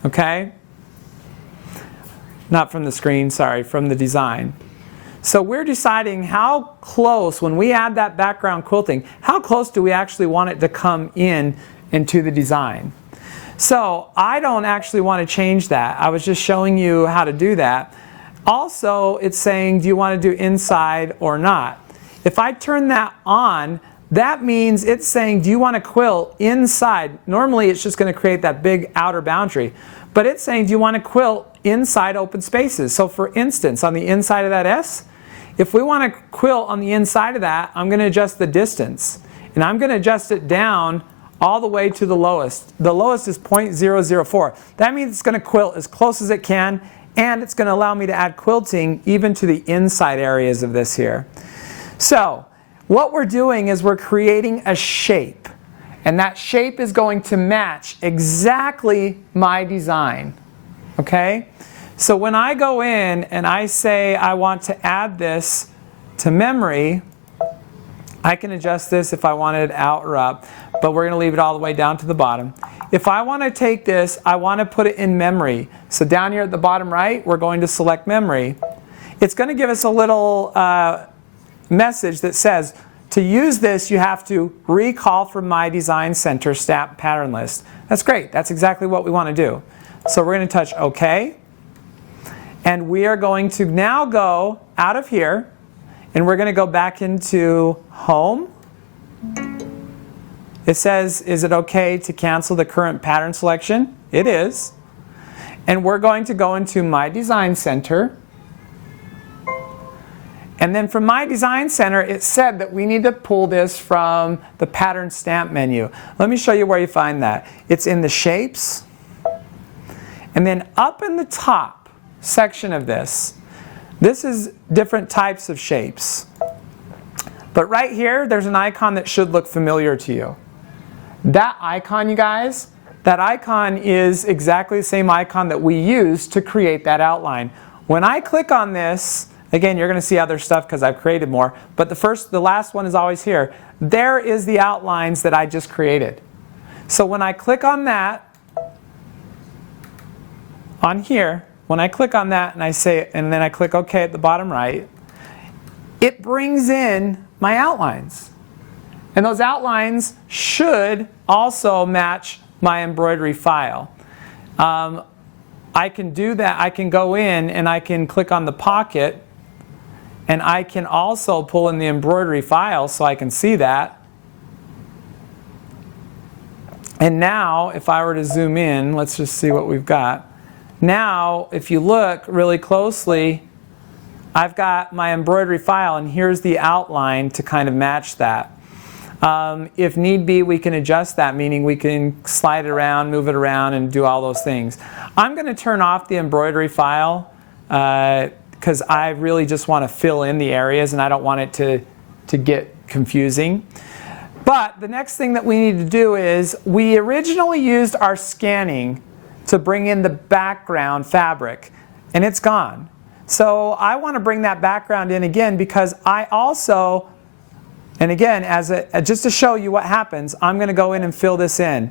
Okay? Not from the screen, sorry, from the design. So we're deciding how close, when we add that background quilting, how close do we actually want it to come in into the design? So I don't actually want to change that. I was just showing you how to do that. Also, it's saying, do you want to do inside or not? If I turn that on, that means it's saying, do you want to quilt inside? Normally, it's just going to create that big outer boundary. But it's saying, do you want to quilt inside open spaces? So for instance, on the inside of that S, if we want to quilt on the inside of that, I'm going to adjust the distance. And I'm going to adjust it down all the way to the lowest. The lowest is 0.004. That means it's going to quilt as close as it can, and it's going to allow me to add quilting even to the inside areas of this here. So what we're doing is we're creating a shape, and that shape is going to match exactly my design. Okay? So when I go in and I say I want to add this to memory, I can adjust this if I want it out or up, but we're going to leave it all the way down to the bottom. If I want to take this, I want to put it in memory. So down here at the bottom right, we're going to select memory. It's going to give us a little message that says, to use this, you have to recall from my design center stamp pattern list. That's great. That's exactly what we want to do. So we're going to touch OK. And we are going to now go out of here, and we're going to go back into Home. It says, is it okay to cancel the current pattern selection? It is. And we're going to go into My Design Center. And then from My Design Center, it said that we need to pull this from the Pattern Stamp menu. Let me show you where you find that. It's in the Shapes. And then up in the top section of this is different types of shapes. But right here, there's an icon that should look familiar to you. That icon, you guys, that icon is exactly the same icon that we used to create that outline. When I click on this, again, you're going to see other stuff because I've created more, but the last one is always here. There is the outlines that I just created. So when I click on that, on here, when I click on that and I say, and then I click OK at the bottom right, it brings in my outlines. And those outlines should also match my embroidery file. I can do that. I can go in and I can click on the pocket, and I can also pull in the embroidery file so I can see that. And now, if I were to zoom in, let's just see what we've got. Now, if you look really closely, I've got my embroidery file, and here's the outline to kind of match that. If need be, we can adjust that, meaning we can slide it around, move it around, and do all those things. I'm going to turn off the embroidery file because I really just want to fill in the areas, and I don't want it to get confusing. But the next thing that we need to do is, we originally used our scanning to bring in the background fabric, and it's gone. So I want to bring that background in again because I also, and again, just to show you what happens, I'm going to go in and fill this in.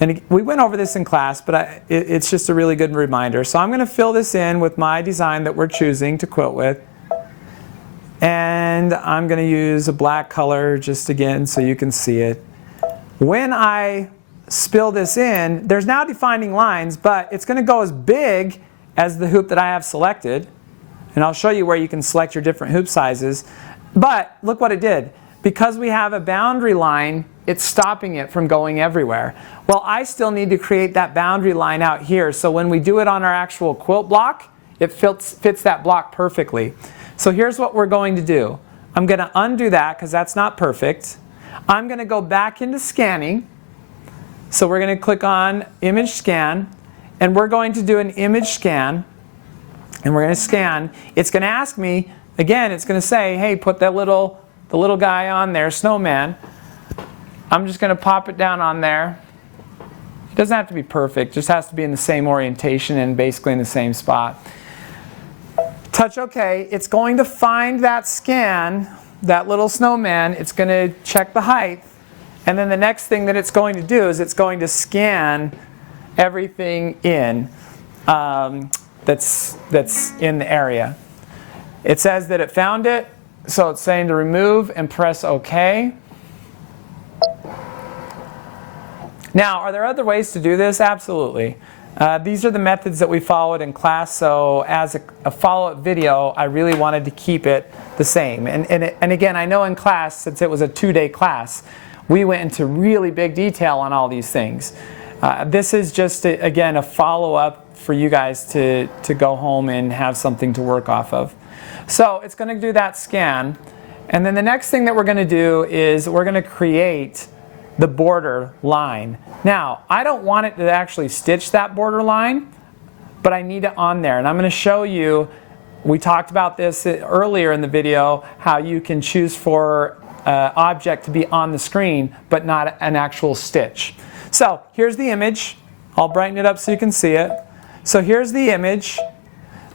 And we went over this in class, but it's just a really good reminder. So I'm going to fill this in with my design that we're choosing to quilt with. And I'm going to use a black color just again so you can see it. When I spill this in, there's now defining lines, but it's going to go as big as the hoop that I have selected. And I'll show you where you can select your different hoop sizes. But look what it did. because we have a boundary line, it's stopping it from going everywhere. Well, I still need to create that boundary line out here, so when we do it on our actual quilt block, it fits that block perfectly. So here's what we're going to do. I'm going to undo that because that's not perfect. I'm going to go back into scanning. So we're going to click on image scan, and we're going to do an image scan, and we're going to scan. It's going to ask me, again, it's going to say, hey, put the little guy on there, snowman. I'm just going to pop it down on there. It doesn't have to be perfect, just has to be in the same orientation and basically in the same spot. Touch OK. It's going to find that scan, that little snowman. It's going to check the height. And then the next thing that it's going to do is it's going to scan everything in that's in the area. It says that it found it, so it's saying to remove and press OK. Now, are there other ways to do this? Absolutely. These are the methods that we followed in class, so as a follow-up video, I really wanted to keep it the same. And again, I know in class, since it was a 2-day class, we went into really big detail on all these things. This is just, again, a follow-up for you guys to go home and have something to work off of. So it's going to do that scan. And then the next thing that we're going to do is we're going to create the border line. Now, I don't want it to actually stitch that border line, but I need it on there. And I'm going to show you, we talked about this earlier in the video, how you can choose for object to be on the screen, but not an actual stitch. So here's the image. I'll brighten it up so you can see it. So here's the image,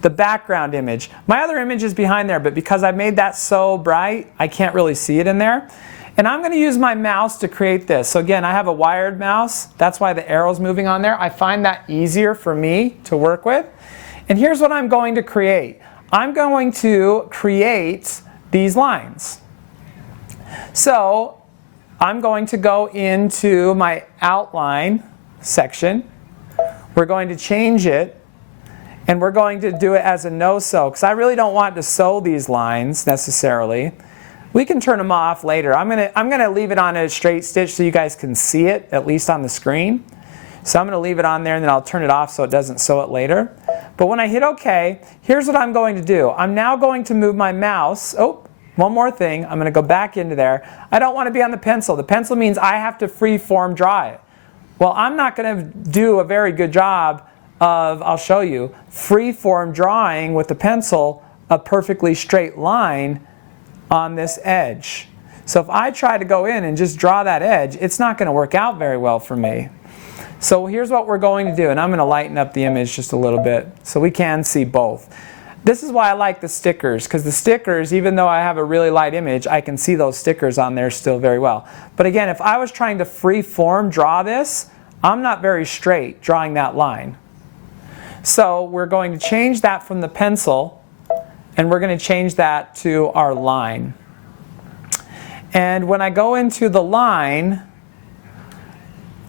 the background image. My other image is behind there, but because I made that so bright, I can't really see it in there. And I'm going to use my mouse to create this. So again, I have a wired mouse. That's why the arrow's moving on there. I find that easier for me to work with. And here's what I'm going to create. I'm going to create these lines. So I'm going to go into my outline section. We're going to change it. And we're going to do it as a no-sew, because I really don't want to sew these lines necessarily. We can turn them off later. I'm gonna leave it on a straight stitch so you guys can see it, at least on the screen. So I'm gonna leave it on there and then I'll turn it off so it doesn't sew it later. But when I hit OK, here's what I'm going to do. I'm now going to move my mouse. Oh, one more thing. I'm gonna go back into there. I don't want to be on the pencil. The pencil means I have to free-form draw it. Well, I'm not gonna do a very good job of, I'll show you, free-form drawing with the pencil a perfectly straight line on this edge. So if I try to go in and just draw that edge, it's not going to work out very well for me. So here's what we're going to do, and I'm going to lighten up the image just a little bit so we can see both. This is why I like the stickers, because the stickers, even though I have a really light image, I can see those stickers on there still very well. But again, if I was trying to free form draw this, I'm not very straight drawing that line. So we're going to change that from the pencil, and we're going to change that to our line. And when I go into the line,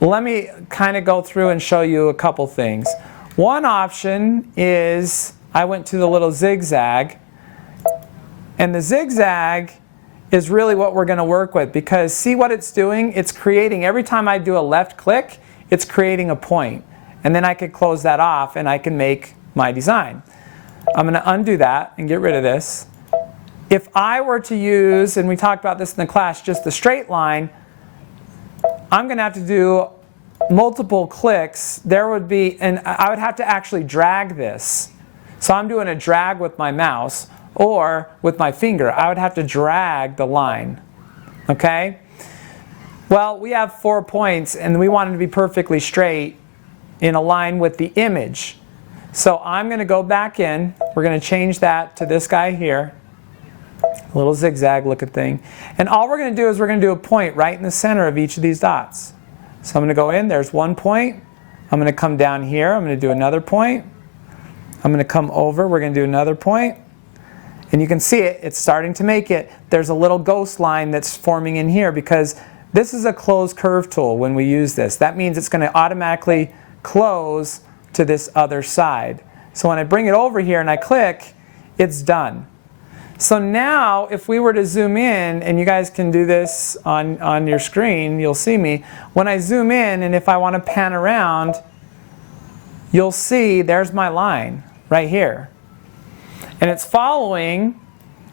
let me kind of go through and show you a couple things. One option is I went to the little zigzag, and the zigzag is really what we're going to work with, because see what it's doing? It's creating, every time I do a left click, it's creating a point. And then I could close that off and I can make my design. I'm going to undo that and get rid of this. If I were to use, and we talked about this in the class, just the straight line, I'm going to have to do multiple clicks. There would be, and I would have to actually drag this. So I'm doing a drag with my mouse or with my finger. I would have to drag the line. Okay? Well, we have 4 points and we want it to be perfectly straight in a line with the image. So I'm going to go back in. We're going to change that to this guy here. A little zigzag looking thing. And all we're going to do is we're going to do a point right in the center of each of these dots. So I'm going to go in. There's 1 point. I'm going to come down here. I'm going to do another point. I'm going to come over. We're going to do another point. And you can see it. It's starting to make it. There's a little ghost line that's forming in here because this is a close curve tool when we use this. That means it's going to automatically close to this other side. So when I bring it over here and I click, it's done. So now if we were to zoom in, and you guys can do this on your screen, you'll see me. When I zoom in and if I want to pan around, you'll see there's my line right here. And it's following,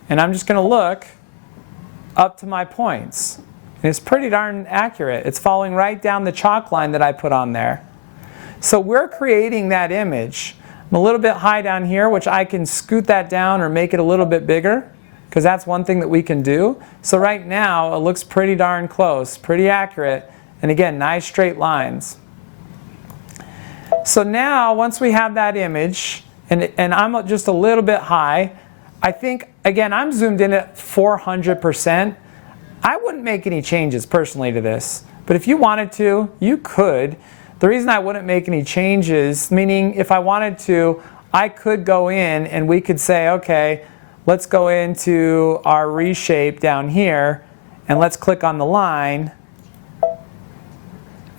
and I'm just going to look up to my points. And it's pretty darn accurate. It's following right down the chalk line that I put on there. So we're creating that image. I'm a little bit high down here, which I can scoot that down or make it a little bit bigger, because that's one thing that we can do. So right now it looks pretty darn close, pretty accurate, and again, nice straight lines. So now once we have that image, and I'm just a little bit high, I think, again, I'm zoomed in at 400%. I wouldn't make any changes personally to this, but if you wanted to, you could. The reason I wouldn't make any changes, meaning if I wanted to, I could go in and we could say, okay, let's go into our reshape down here and let's click on the line.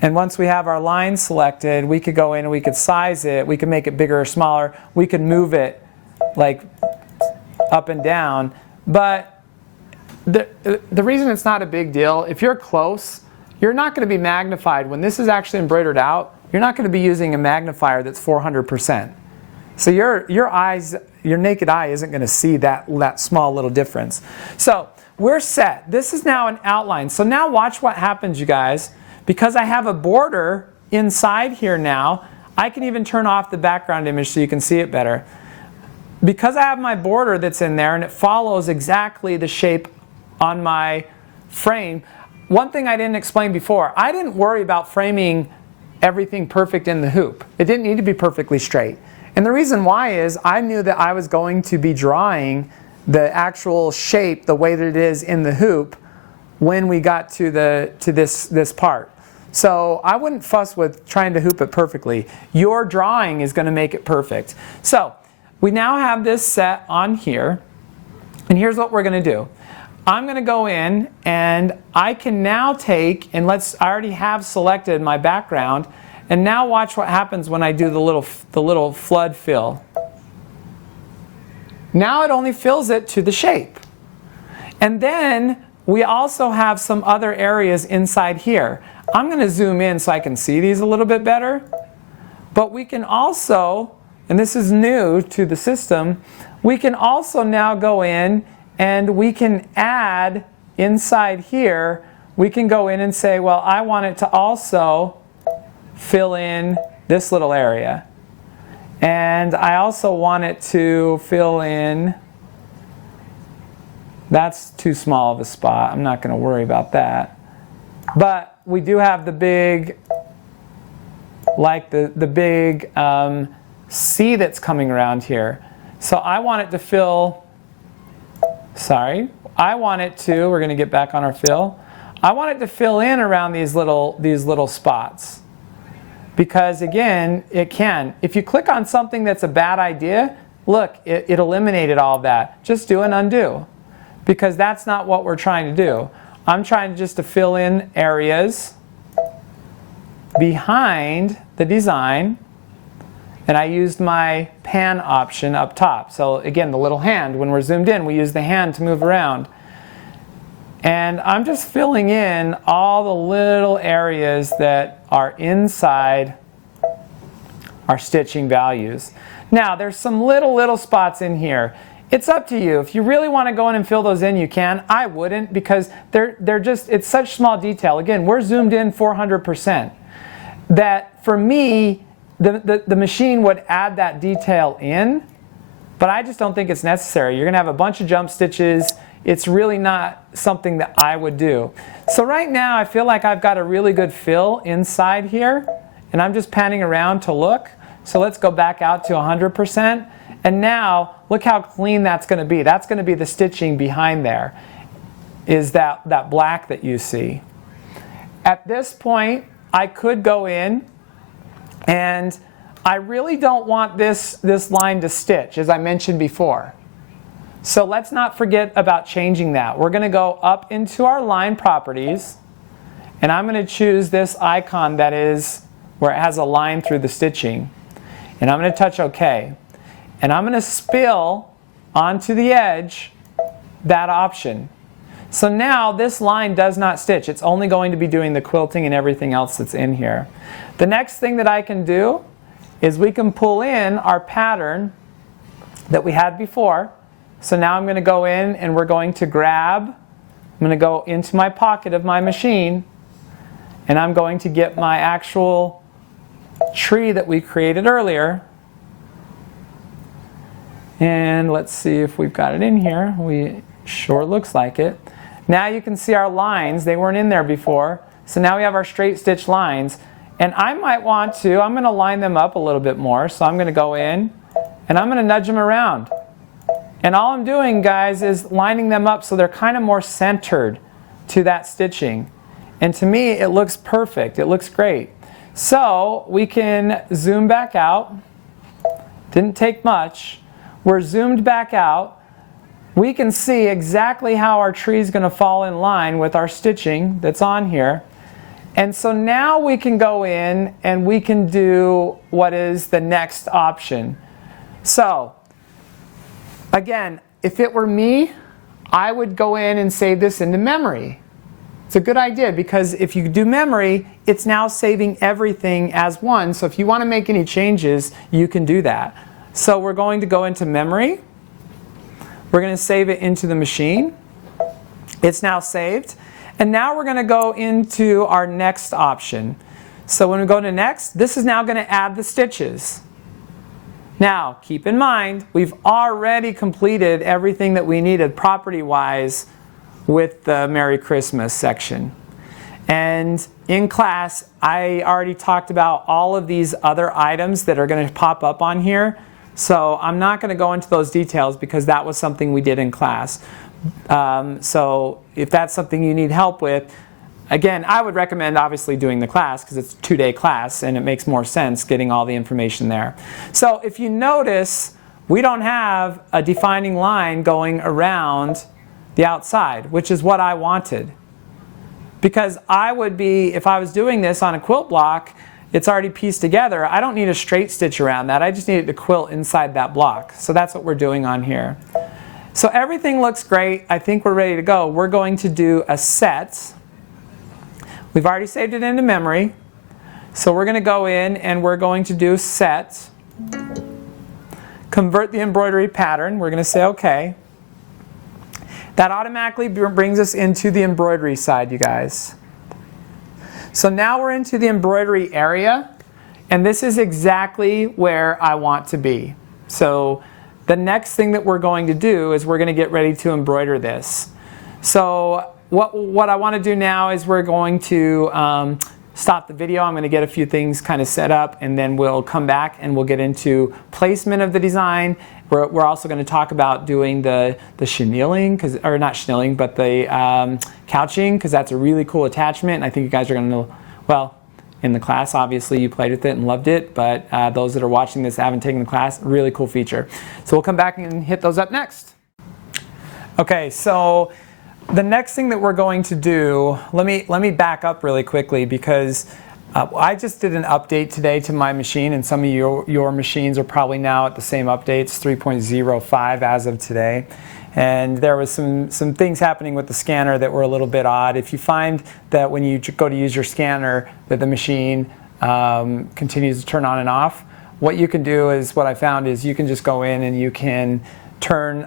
And once we have our line selected, we could go in and we could size it. We could make it bigger or smaller. We could move it like up and down. But the reason it's not a big deal, if you're close, you're not going to be magnified. When this is actually embroidered out, you're not going to be using a magnifier that's 400%. So your naked eye isn't going to see that small little difference. So we're set. This is now an outline. So now watch what happens, you guys. Because I have a border inside here now, I can even turn off the background image so you can see it better. Because I have my border that's in there and it follows exactly the shape on my frame. One thing I didn't explain before, I didn't worry about framing everything perfect in the hoop. It didn't need to be perfectly straight. And the reason why is I knew that I was going to be drawing the actual shape the way that it is in the hoop when we got to this part. So I wouldn't fuss with trying to hoop it perfectly. Your drawing is going to make it perfect. So we now have this set on here, and here's what we're going to do. I'm going to go in and I can now take, and I already have selected my background, and now watch what happens when I do the little flood fill. Now it only fills it to the shape. And then we also have some other areas inside here. I'm going to zoom in so I can see these a little bit better. But we can also, and this is new to the system, we can also now go in and we can add inside here, we can go in and say, well, I want it to also fill in this little area. And I also want it to fill in, that's too small of a spot. I'm not going to worry about that. But we do have the big, like the big C that's coming around here. So I want it to fill, we're going to get back on our fill. I want it to fill in around these little spots. Because again, it can. If you click on something that's a bad idea, look, it eliminated all of that. Just do an undo. Because that's not what we're trying to do. I'm trying just to fill in areas behind the design. And I used my pan option up top. So again, the little hand, when we're zoomed in, we use the hand to move around. And I'm just filling in all the little areas that are inside our stitching values. Now, there's some little spots in here. It's up to you. If you really want to go in and fill those in, you can. I wouldn't, because it's such small detail. Again, we're zoomed in 400%. That for me, the machine would add that detail in, but I just don't think it's necessary. You're going to have a bunch of jump stitches. It's really not something that I would do. So right now I feel like I've got a really good fill inside here, and I'm just panning around to look. So let's go back out to 100%. And now look how clean that's going to be. That's going to be the stitching behind there, is that black that you see. At this point, I could go in, and I really don't want this line to stitch, as I mentioned before. So let's not forget about changing that. We're going to go up into our line properties, and I'm going to choose this icon that is where it has a line through the stitching. And I'm going to touch OK. And I'm going to spill onto the edge that option. So now this line does not stitch. It's only going to be doing the quilting and everything else that's in here. The next thing that I can do is we can pull in our pattern that we had before. So now I'm going to go in and we're going to grab, I'm going to go into my pocket of my machine, and I'm going to get my actual tree that we created earlier. And let's see if we've got it in here. We sure looks like it. Now you can see our lines. They weren't in there before. So now we have our straight stitch lines. And I might want to, I'm going to line them up a little bit more. So I'm going to go in and I'm going to nudge them around. And all I'm doing, guys, is lining them up so they're kind of more centered to that stitching. And to me, it looks perfect. It looks great. So we can zoom back out. Didn't take much. We're zoomed back out. We can see exactly how our tree is going to fall in line with our stitching that's on here. And so now we can go in and we can do what is the next option. So again, if it were me, I would go in and save this into memory. It's a good idea because if you do memory, it's now saving everything as one. So if you want to make any changes, you can do that. So we're going to go into memory. We're going to save it into the machine. It's now saved. And now we're going to go into our next option. So when we go to next, this is now going to add the stitches. Now, keep in mind, we've already completed everything that we needed property-wise with the Merry Christmas section. And in class, I already talked about all of these other items that are going to pop up on here. So I'm not going to go into those details because that was something we did in class. So if that's something you need help with, again, I would recommend obviously doing the class because it's a 2-day class and it makes more sense getting all the information there. So if you notice, we don't have a defining line going around the outside, which is what I wanted. Because I would be, if I was doing this on a quilt block, it's already pieced together. I don't need a straight stitch around that. I just need it to quilt inside that block. So that's what we're doing on here. So everything looks great. I think we're ready to go. We're going to do a set. We've already saved it into memory. So we're going to go in and we're going to do set. Convert the embroidery pattern. We're going to say OK. That automatically brings us into the embroidery side, you guys. So now we're into the embroidery area, and this is exactly where I want to be. So the next thing that we're going to do is we're going to get ready to embroider this. So what I want to do now is we're going to stop the video. I'm going to get a few things kind of set up, and then we'll come back and we'll get into placement of the design. We're also going to talk about doing the chenilling, or not chenilling, but the couching, because that's a really cool attachment. And I think you guys are going to know, well, in the class, obviously, you played with it and loved it, but those that are watching this that haven't taken the class, really cool feature. So we'll come back and hit those up next. Okay, so the next thing that we're going to do, let me back up really quickly because I just did an update today to my machine, and some of your machines are probably now at the same updates, 3.05 as of today. And there was some things happening with the scanner that were a little bit odd. If you find that when you go to use your scanner that the machine continues to turn on and off, what you can do is, what I found is you can just go in and you can turn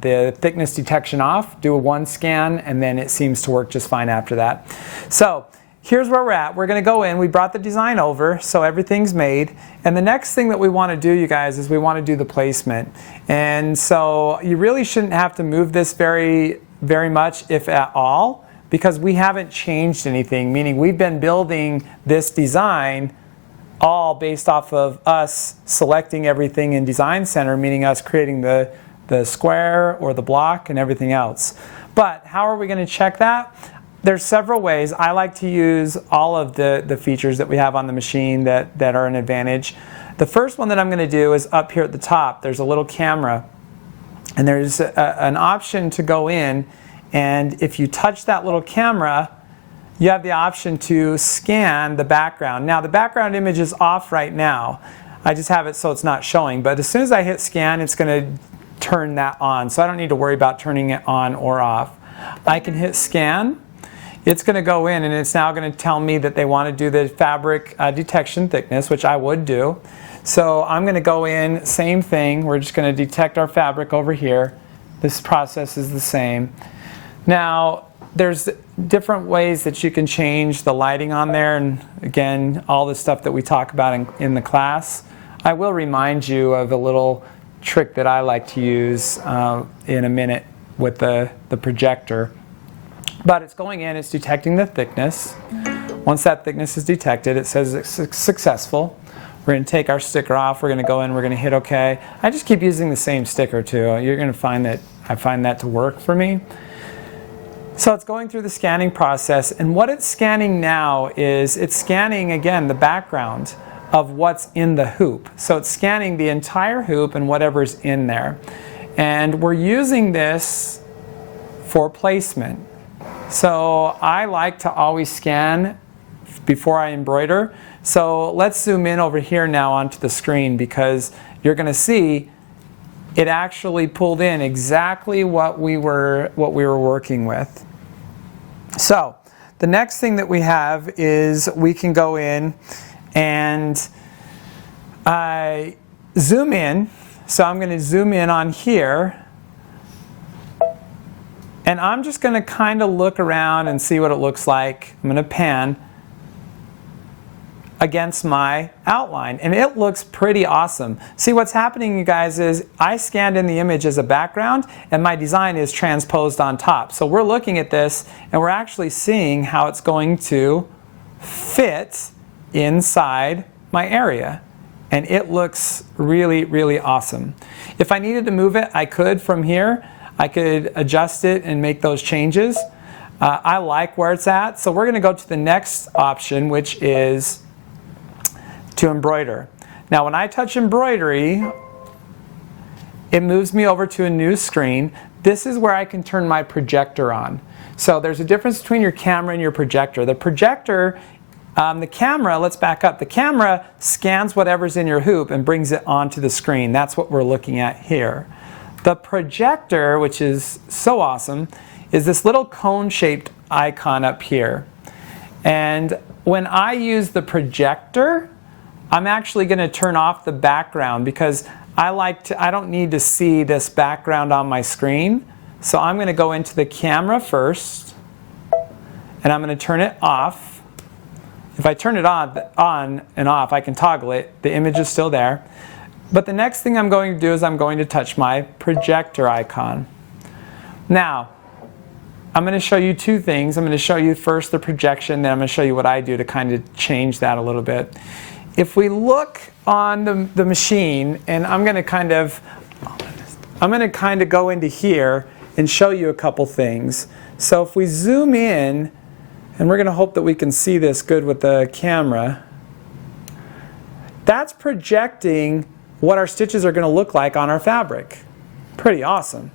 the thickness detection off, do a 1 scan, and then it seems to work just fine after that. So here's where we're at. We're going to go in. We brought the design over, so everything's made. And the next thing that we want to do, you guys, is we want to do the placement. And so you really shouldn't have to move this very, very much, if at all, because we haven't changed anything, meaning we've been building this design all based off of us selecting everything in Design Center, meaning us creating the square or the block and everything else. But how are we going to check that? There's several ways. I like to use all of the features that we have on the machine that are an advantage. The first one that I'm going to do is up here at the top. There's a little camera, and there's an option to go in, and if you touch that little camera, you have the option to scan the background. Now the background image is off right now. I just have it so it's not showing, but as soon as I hit scan, it's going to turn that on. So I don't need to worry about turning it on or off. I can hit scan. It's going to go in and it's now going to tell me that they want to do the fabric detection thickness, which I would do. So I'm going to go in, same thing. We're just going to detect our fabric over here. This process is the same. Now, there's different ways that you can change the lighting on there, and again, all the stuff that we talk about in the class. I will remind you of a little trick that I like to use in a minute with the projector. But it's going in, it's detecting the thickness. Once that thickness is detected, it says it's successful. We're going to take our sticker off, we're going to go in, we're going to hit OK. I just keep using the same sticker too. You're going to find that I find that to work for me. So it's going through the scanning process, and what it's scanning now is it's scanning, again, the background of what's in the hoop. So it's scanning the entire hoop and whatever's in there. And we're using this for placement. So I like to always scan before I embroider. So let's zoom in over here now onto the screen, because you're going to see it actually pulled in exactly what we were working with. So the next thing that we have is we can go in and zoom in. So I'm going to zoom in on here, and I'm just going to kind of look around and see what it looks like. I'm going to pan against my outline, and it looks pretty awesome. See, what's happening, you guys, is I scanned in the image as a background and my design is transposed on top. So we're looking at this and we're actually seeing how it's going to fit inside my area, and it looks really, really awesome. If I needed to move it, I could from here. I could adjust it and make those changes. I like where it's at, so we're going to go to the next option, which is to embroider. Now when I touch embroidery, it moves me over to a new screen. This is where I can turn my projector on. So there's a difference between your camera and your projector. The projector, the camera, let's back up. The camera scans whatever's in your hoop and brings it onto the screen. That's what we're looking at here. The projector, which is so awesome, is this little cone-shaped icon up here. And when I use the projector, I'm actually going to turn off the background, because I don't need to see this background on my screen. So I'm going to go into the camera first, and I'm going to turn it off. If I turn it on and off, I can toggle it. The image is still there. But the next thing I'm going to do is I'm going to touch my projector icon. Now, I'm going to show you two things. I'm going to show you first the projection, then I'm going to show you what I do to kind of change that a little bit. If we look on the machine, and I'm going to kind of go into here and show you a couple things. So if we zoom in, and we're going to hope that we can see this good with the camera, that's projecting what our stitches are going to look like on our fabric. Pretty awesome.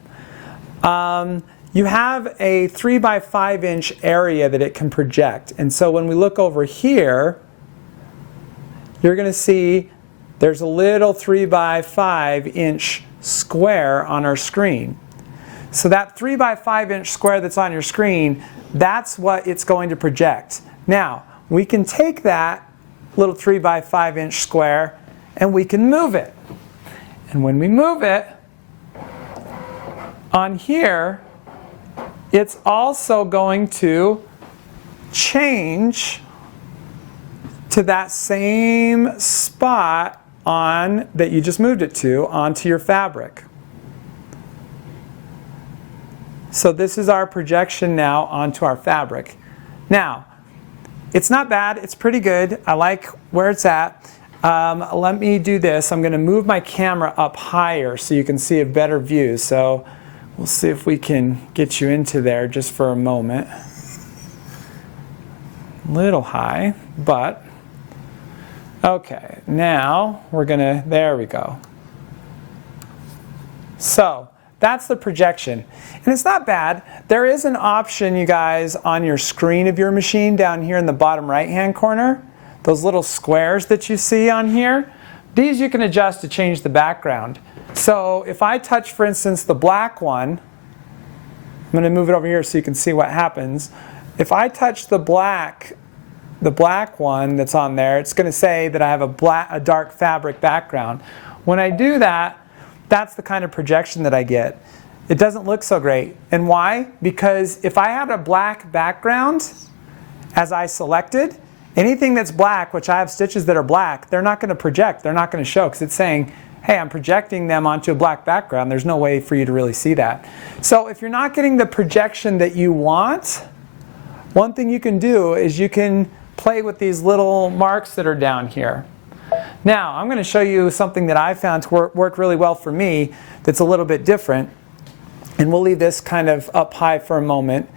You have a 3x5 inch area that it can project. And so when we look over here, you're going to see there's a little 3x5 inch square on our screen. So that 3x5 inch square that's on your screen, that's what it's going to project. Now, we can take that little 3x5 inch square and we can move it. And when we move it, on here, it's also going to change to that same spot that you just moved it to onto your fabric. So this is our projection now onto our fabric. Now, it's not bad, it's pretty good. I like where it's at. Let me do this. I'm going to move my camera up higher so you can see a better view. So we'll see if we can get you into there just for a moment. A little high, but okay. Now we're going to, there we go. So that's the projection. And it's not bad. There is an option, you guys, on your screen of your machine down here in the bottom right-hand corner. Those little squares that you see on here, these you can adjust to change the background. So if I touch, for instance, the black one, I'm going to move it over here so you can see what happens. If I touch the black one that's on there, it's going to say that I have a dark fabric background. When I do that, that's the kind of projection that I get. It doesn't look so great. And why? Because if I had a black background, as I selected, anything that's black, which I have stitches that are black, they're not going to project. They're not going to show because it's saying, hey, I'm projecting them onto a black background. There's no way for you to really see that. So if you're not getting the projection that you want, one thing you can do is you can play with these little marks that are down here. Now, I'm going to show you something that I found to work really well for me that's a little bit different. And we'll leave this kind of up high for a moment.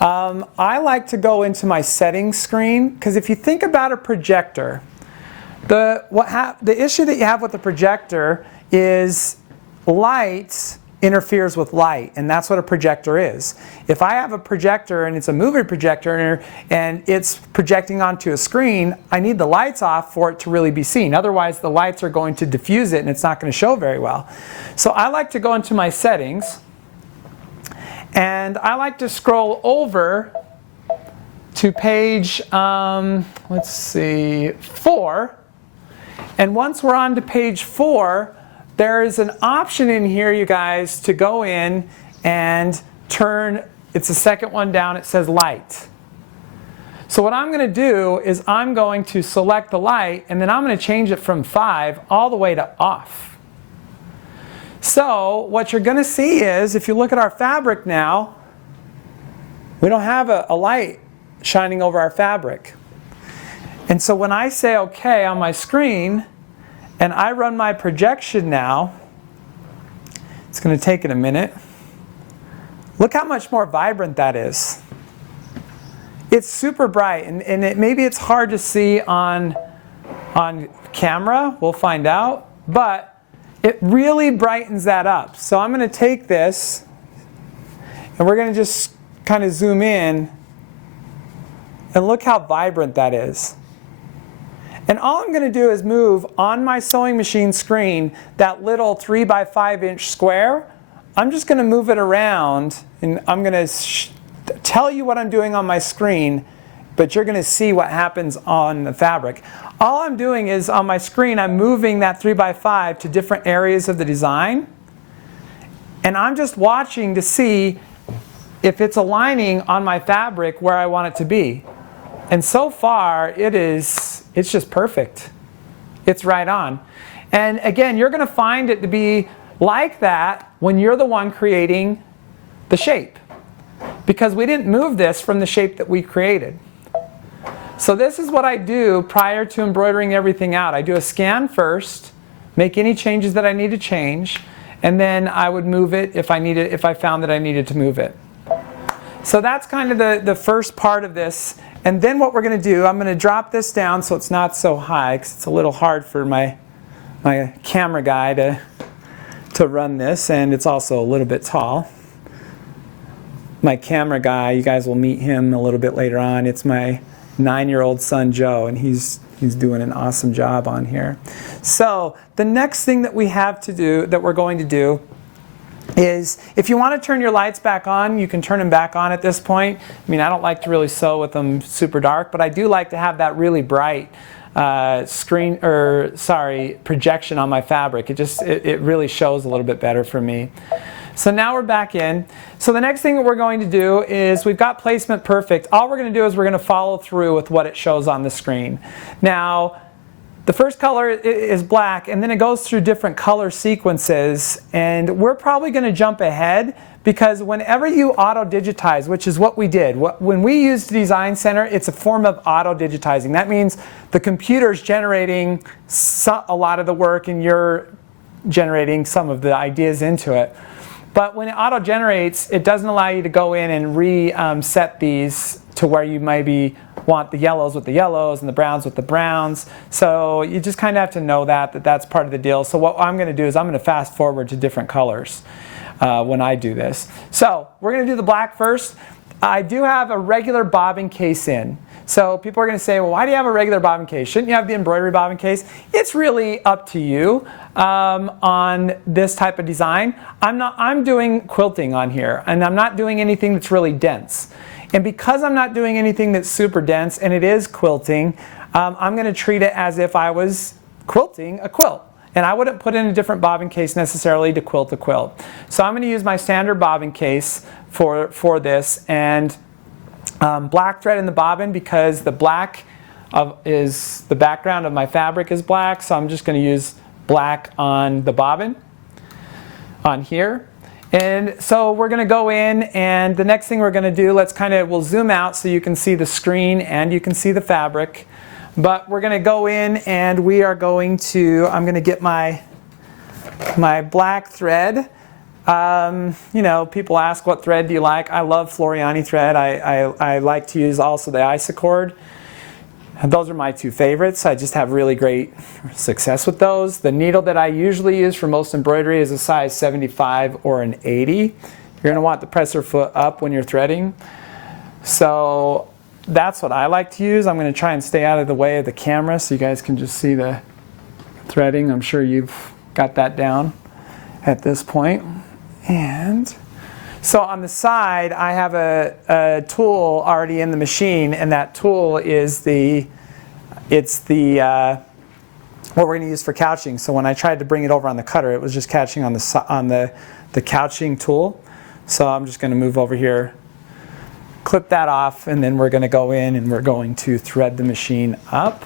I like to go into my settings screen, because if you think about a projector, the issue that you have with the projector is light interferes with light, and that's what a projector is. If I have a projector and it's a moving projector and it's projecting onto a screen, I need the lights off for it to really be seen. Otherwise, the lights are going to diffuse it and it's not going to show very well. So I like to go into my settings, and I like to scroll over to page, let's see, 4. And once we're on to page 4, there is an option in here, you guys, to go in and turn, it's the second one down, it says light. So what I'm going to do is I'm going to select the light, and then I'm going to change it from 5 all the way to off. So what you're going to see is, if you look at our fabric now, we don't have a light shining over our fabric. And so when I say OK on my screen, and I run my projection now, it's going to take it a minute. Look how much more vibrant that is. It's super bright, and maybe it's hard to see on camera. We'll find out. But it really brightens that up. So I'm going to take this, and we're going to just kind of zoom in, and look how vibrant that is. And all I'm going to do is move on my sewing machine screen that little 3 by 5 inch square. I'm just going to move it around, and I'm going to tell you what I'm doing on my screen, but you're going to see what happens on the fabric. All I'm doing is, on my screen, I'm moving that 3 by 5 to different areas of the design, and I'm just watching to see if it's aligning on my fabric where I want it to be. And so far, it's just perfect. It's right on. And again, you're going to find it to be like that when you're the one creating the shape, because we didn't move this from the shape that we created. So this is what I do prior to embroidering everything out. I do a scan first, make any changes that I need to change, and then I would move it if I found that I needed to move it. So that's kind of the first part of this. And then what we're going to do, I'm going to drop this down so it's not so high, because it's a little hard for my camera guy to run this, and it's also a little bit tall. My camera guy, you guys will meet him a little bit later on. It's my 9-year-old son Joe, and he's doing an awesome job on here. So the next thing that we have to do, that we're going to do, is if you want to turn your lights back on, you can turn them back on at this point. I mean, I don't like to really sew with them super dark, but I do like to have that really bright projection on my fabric. It really shows a little bit better for me. So now we're back in. So the next thing that we're going to do is, we've got placement perfect. All we're going to do is we're going to follow through with what it shows on the screen. Now, the first color is black, and then it goes through different color sequences, and we're probably going to jump ahead, because whenever you auto-digitize, which is what we did, when we used Design Center, it's a form of auto-digitizing. That means the computer's generating a lot of the work, and you're generating some of the ideas into it. But when it auto-generates, it doesn't allow you to go in and reset these to where you maybe want the yellows with the yellows and the browns with the browns. So you just kind of have to know that's part of the deal. So what I'm going to do is I'm going to fast forward to different colors when I do this. So we're going to do the black first. I do have a regular bobbin case in. So people are going to say, well, why do you have a regular bobbin case? Shouldn't you have the embroidery bobbin case? It's really up to you on this type of design. I'm doing quilting on here, and I'm not doing anything that's really dense. And because I'm not doing anything that's super dense and it is quilting, I'm going to treat it as if I was quilting a quilt. And I wouldn't put in a different bobbin case necessarily to quilt a quilt. So I'm going to use my standard bobbin case for this, and black thread in the bobbin because the black is the background of my fabric is black, so I'm just going to use black on the bobbin on here. And so we're going to go in, and the next thing we're going to do, we'll zoom out so you can see the screen and you can see the fabric. But we're going to go in and I'm going to get my black thread. You know, people ask what thread do you like. I love Floriani thread. I like to use also the Isacord. Those are my two favorites. I just have really great success with those. The needle that I usually use for most embroidery is a size 75 or an 80. You're going to want the presser foot up when you're threading. So that's what I like to use. I'm going to try and stay out of the way of the camera so you guys can just see the threading. I'm sure you've got that down at this point. And so on the side, I have a tool already in the machine, and that tool is what we're going to use for couching. So when I tried to bring it over on the cutter, it was just catching on the couching tool. So I'm just going to move over here, clip that off, and then we're going to go in and we're going to thread the machine up.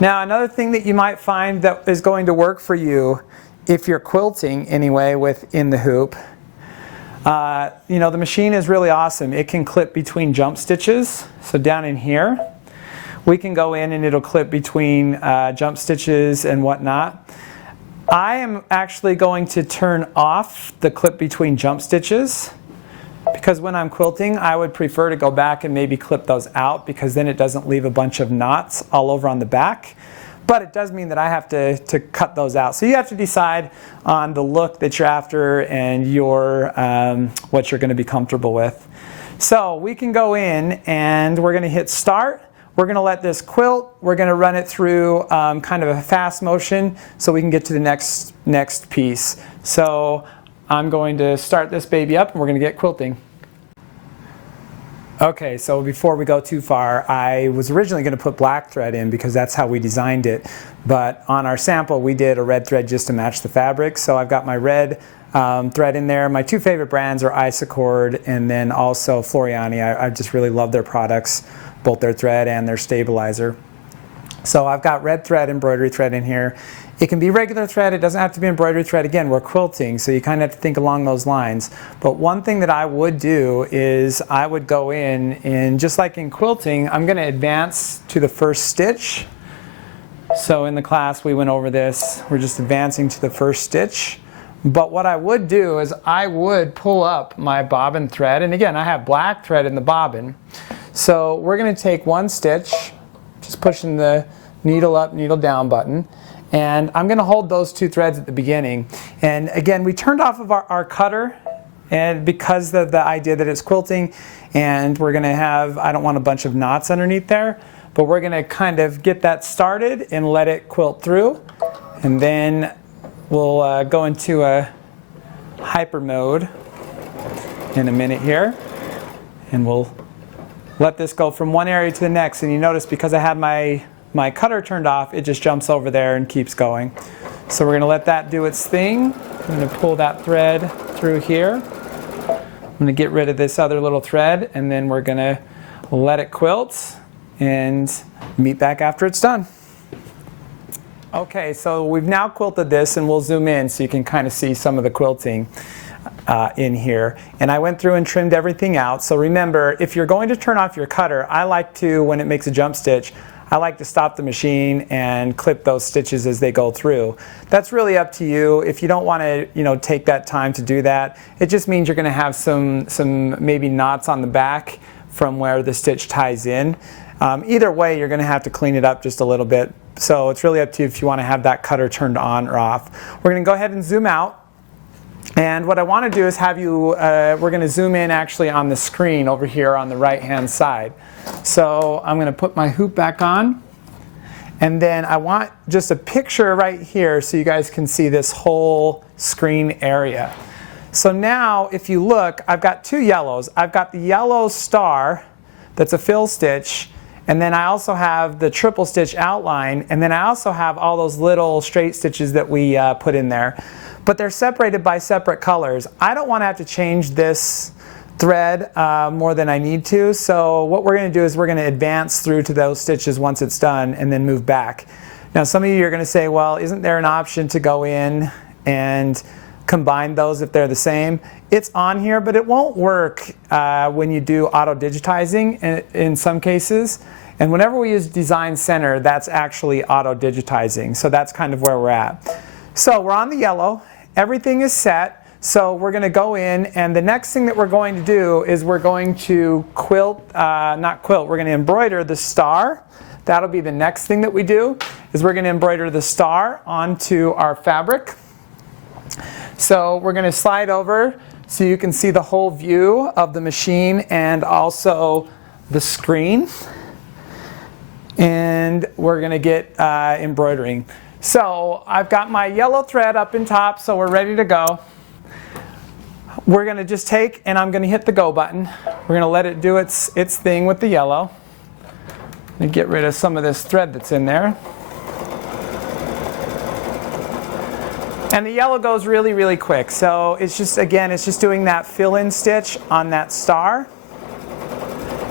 Now another thing that you might find that is going to work for you if you're quilting anyway within the hoop, you know, the machine is really awesome. It can clip between jump stitches. So down in here, we can go in and it'll clip between jump stitches and whatnot. I am actually going to turn off the clip between jump stitches because when I'm quilting, I would prefer to go back and maybe clip those out because then it doesn't leave a bunch of knots all over on the back. But it does mean that I have to cut those out. So you have to decide on the look that you're after and what you're going to be comfortable with. So we can go in and we're going to hit start. We're going to let this quilt. We're going to run it through kind of a fast motion so we can get to the next piece. So I'm going to start this baby up and we're going to get quilting. Okay, so before we go too far, I was originally going to put black thread in because that's how we designed it. But on our sample, we did a red thread just to match the fabric. So I've got my red thread in there. My two favorite brands are Isacord and then also Floriani. I just really love their products, both their thread and their stabilizer. So I've got red thread, embroidery thread in here. It can be regular thread, it doesn't have to be embroidery thread. Again, we're quilting, so you kind of have to think along those lines. But one thing that I would do is I would go in and just like in quilting, I'm going to advance to the first stitch. So in the class we went over this, we're just advancing to the first stitch. But what I would do is I would pull up my bobbin thread, and again I have black thread in the bobbin. So we're going to take one stitch, just pushing the needle up, needle down button. And I'm going to hold those two threads at the beginning. And again, we turned off of our cutter and because of the idea that it's quilting and we're going to have, I don't want a bunch of knots underneath there, but we're going to kind of get that started and let it quilt through. And then we'll go into a hyper mode in a minute here. And we'll let this go from one area to the next. And you notice because I have my cutter turned off, it just jumps over there and keeps going. So we're going to let that do its thing. I'm going to pull that thread through here. I'm going to get rid of this other little thread and then we're going to let it quilt and meet back after it's done. Okay, so we've now quilted this and we'll zoom in so you can kind of see some of the quilting in here. And I went through and trimmed everything out. So remember, if you're going to turn off your cutter, I like to, when it makes a jump stitch, I like to stop the machine and clip those stitches as they go through. That's really up to you. If you don't want to, take that time to do that, it just means you're going to have some maybe knots on the back from where the stitch ties in. Either way, you're going to have to clean it up just a little bit. So it's really up to you if you want to have that cutter turned on or off. We're going to go ahead and zoom out. And what I want to do is have you, we're going to zoom in actually on the screen over here on the right hand side. So I'm going to put my hoop back on. And then I want just a picture right here so you guys can see this whole screen area. So now if you look, I've got two yellows. I've got the yellow star that's a fill stitch, and then I also have the triple stitch outline, and then I also have all those little straight stitches that we put in there. But they're separated by separate colors. I don't want to have to change this thread more than I need to, so what we're going to do is we're going to advance through to those stitches once it's done and then move back. Now some of you are going to say, well, isn't there an option to go in and combine those if they're the same? It's on here, but it won't work when you do auto digitizing in some cases. And whenever we use Design Center, that's actually auto digitizing. So that's kind of where we're at. So we're on the yellow. Everything is set. So we're going to go in, and the next thing that we're going to do is we're going to not quilt, we're going to embroider the star. That'll be the next thing that we do, is we're going to embroider the star onto our fabric. So we're going to slide over so you can see the whole view of the machine and also the screen. And we're going to get embroidering. So I've got my yellow thread up in top, so we're ready to go. We're going to just take, and I'm going to hit the go button. We're going to let it do its thing with the yellow. And get rid of some of this thread that's in there. And the yellow goes really, really quick. So it's just, again, it's just doing that fill-in stitch on that star.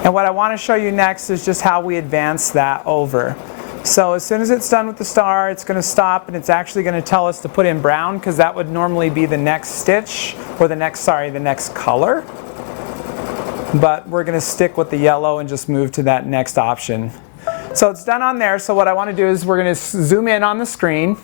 And what I want to show you next is just how we advance that over. So as soon as it's done with the star, it's going to stop, and it's actually going to tell us to put in brown, because that would normally be the next stitch, or the next color. But we're going to stick with the yellow and just move to that next option. So it's done on there. So what I want to do is we're going to zoom in on the screen.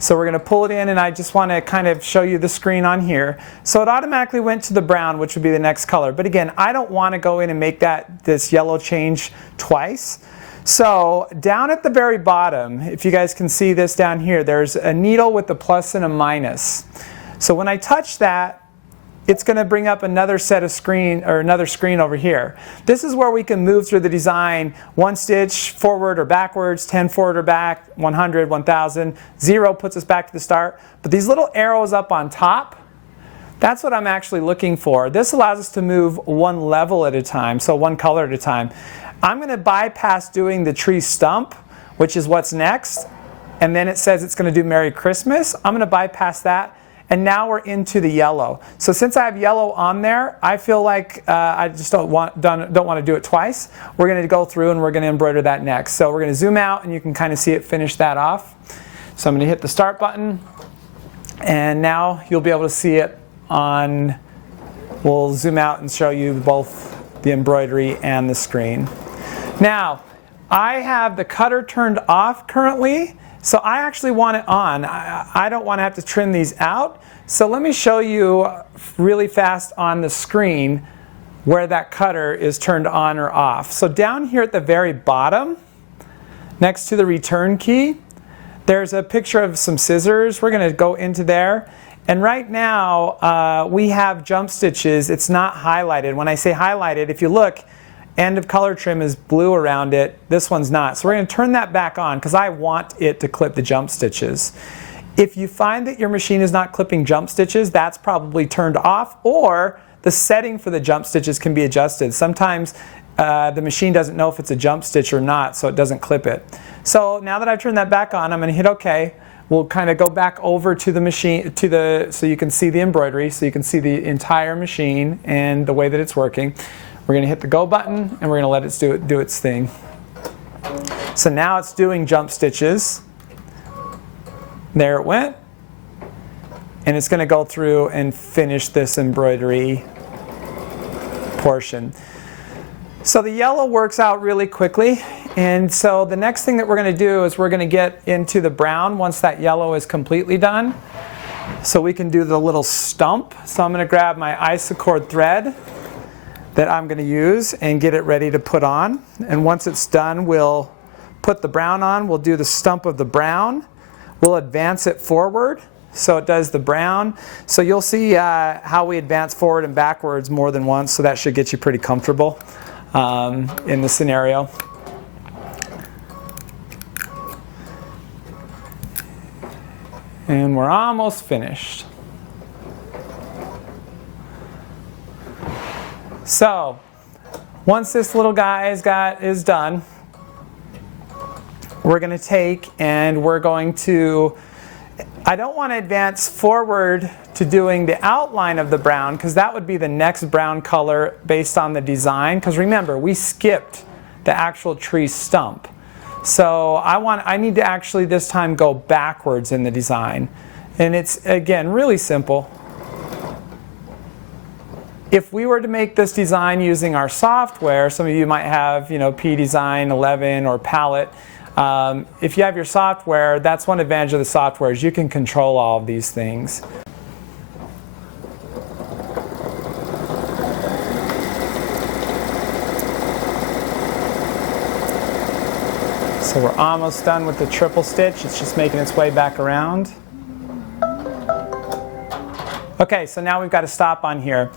So we're going to pull it in, and I just want to kind of show you the screen on here. So it automatically went to the brown, which would be the next color. But again, I don't want to go in and make this yellow change twice. So down at the very bottom, if you guys can see this down here, there's a needle with a plus and a minus. So when I touch that, it's going to bring up another set of screen, or another screen over here. This is where we can move through the design, 1 stitch forward or backwards, 10 forward or back, 100, 1000, 0 puts us back to the start. But these little arrows up on top, that's what I'm actually looking for. This allows us to move one level at a time, so one color at a time. I'm going to bypass doing the tree stump, which is what's next, and then it says it's going to do Merry Christmas. I'm going to bypass that, and now we're into the yellow. So since I have yellow on there, I feel like I just don't want to do it twice. We're going to go through and we're going to embroider that next. So we're going to zoom out, and you can kind of see it finish that off. So I'm going to hit the start button, and now you'll be able to see it on. We'll zoom out and show you both the embroidery and the screen. Now, I have the cutter turned off currently, so I actually want it on. I don't want to have to trim these out. So let me show you really fast on the screen where that cutter is turned on or off. So down here at the very bottom, next to the return key, there's a picture of some scissors. We're going to go into there. And right now, we have jump stitches. It's not highlighted. When I say highlighted, if you look, end of color trim is blue around it. This one's not. So we're going to turn that back on, because I want it to clip the jump stitches. If you find that your machine is not clipping jump stitches, that's probably turned off, or the setting for the jump stitches can be adjusted. Sometimes the machine doesn't know if it's a jump stitch or not, so it doesn't clip it. So now that I've turned that back on, I'm going to hit OK. We'll kind of go back over to the machine, so you can see the embroidery, so you can see the entire machine and the way that it's working. We're going to hit the go button, and we're going to let it do its thing. So now it's doing jump stitches. There it went. And it's going to go through and finish this embroidery portion. So the yellow works out really quickly. And so the next thing that we're going to do is we're going to get into the brown once that yellow is completely done. So we can do the little stump. So I'm going to grab my isocord thread that I'm going to use and get it ready to put on. And once it's done, we'll put the brown on. We'll do the stump of the brown. We'll advance it forward so it does the brown. So you'll see how we advance forward and backwards more than once, so that should get you pretty comfortable. in the scenario. And we're almost finished. So, once this little guy is done, we're going to take and we're going to, I don't want to advance forward to doing the outline of the brown because that would be the next brown color based on the design. Because remember, we skipped the actual tree stump. So I need to actually this time go backwards in the design. And it's, again, really simple. If we were to make this design using our software, some of you might have, P-Design 11 or Palette. If you have your software, that's one advantage of the software is you can control all of these things. So we're almost done with the triple stitch. It's just making its way back around. Okay, so now we've got to stop on here.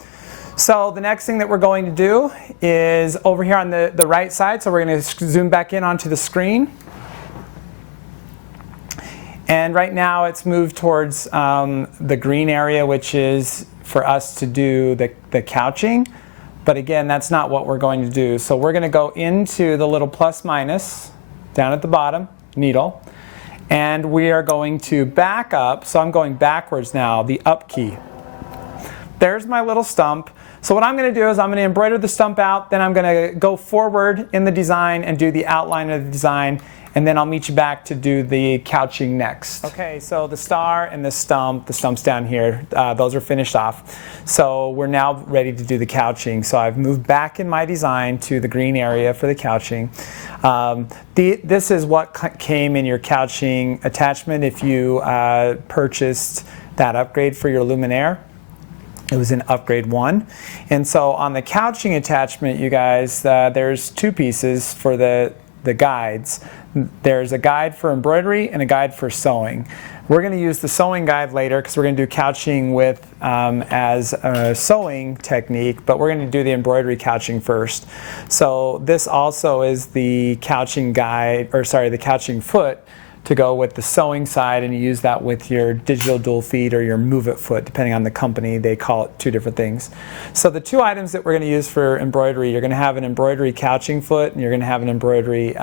So the next thing that we're going to do is over here on the right side. So we're going to zoom back in onto the screen. And right now it's moved towards the green area, which is for us to do the couching. But again, that's not what we're going to do. So we're going to go into the little plus minus down at the bottom, needle. And we are going to back up. So I'm going backwards now, the up key. There's my little stump. So what I'm going to do is I'm going to embroider the stump out, then I'm going to go forward in the design and do the outline of the design, and then I'll meet you back to do the couching next. Okay, so the star and the stump's down here, those are finished off. So we're now ready to do the couching. So I've moved back in my design to the green area for the couching. This is what came in your couching attachment if you purchased that upgrade for your Luminaire. It was in upgrade 1. And so on the couching attachment, you guys, there's two pieces for the guides. There's a guide for embroidery and a guide for sewing. We're going to use the sewing guide later because we're going to do couching with as a sewing technique, but we're going to do the embroidery couching first. So this also is the couching guide, or sorry, the couching foot to go with the sewing side, and you use that with your digital dual feed or your move it foot, depending on the company. They call it two different things. So the two items that we're going to use for embroidery, you're going to have an embroidery couching foot and you're going to have an embroidery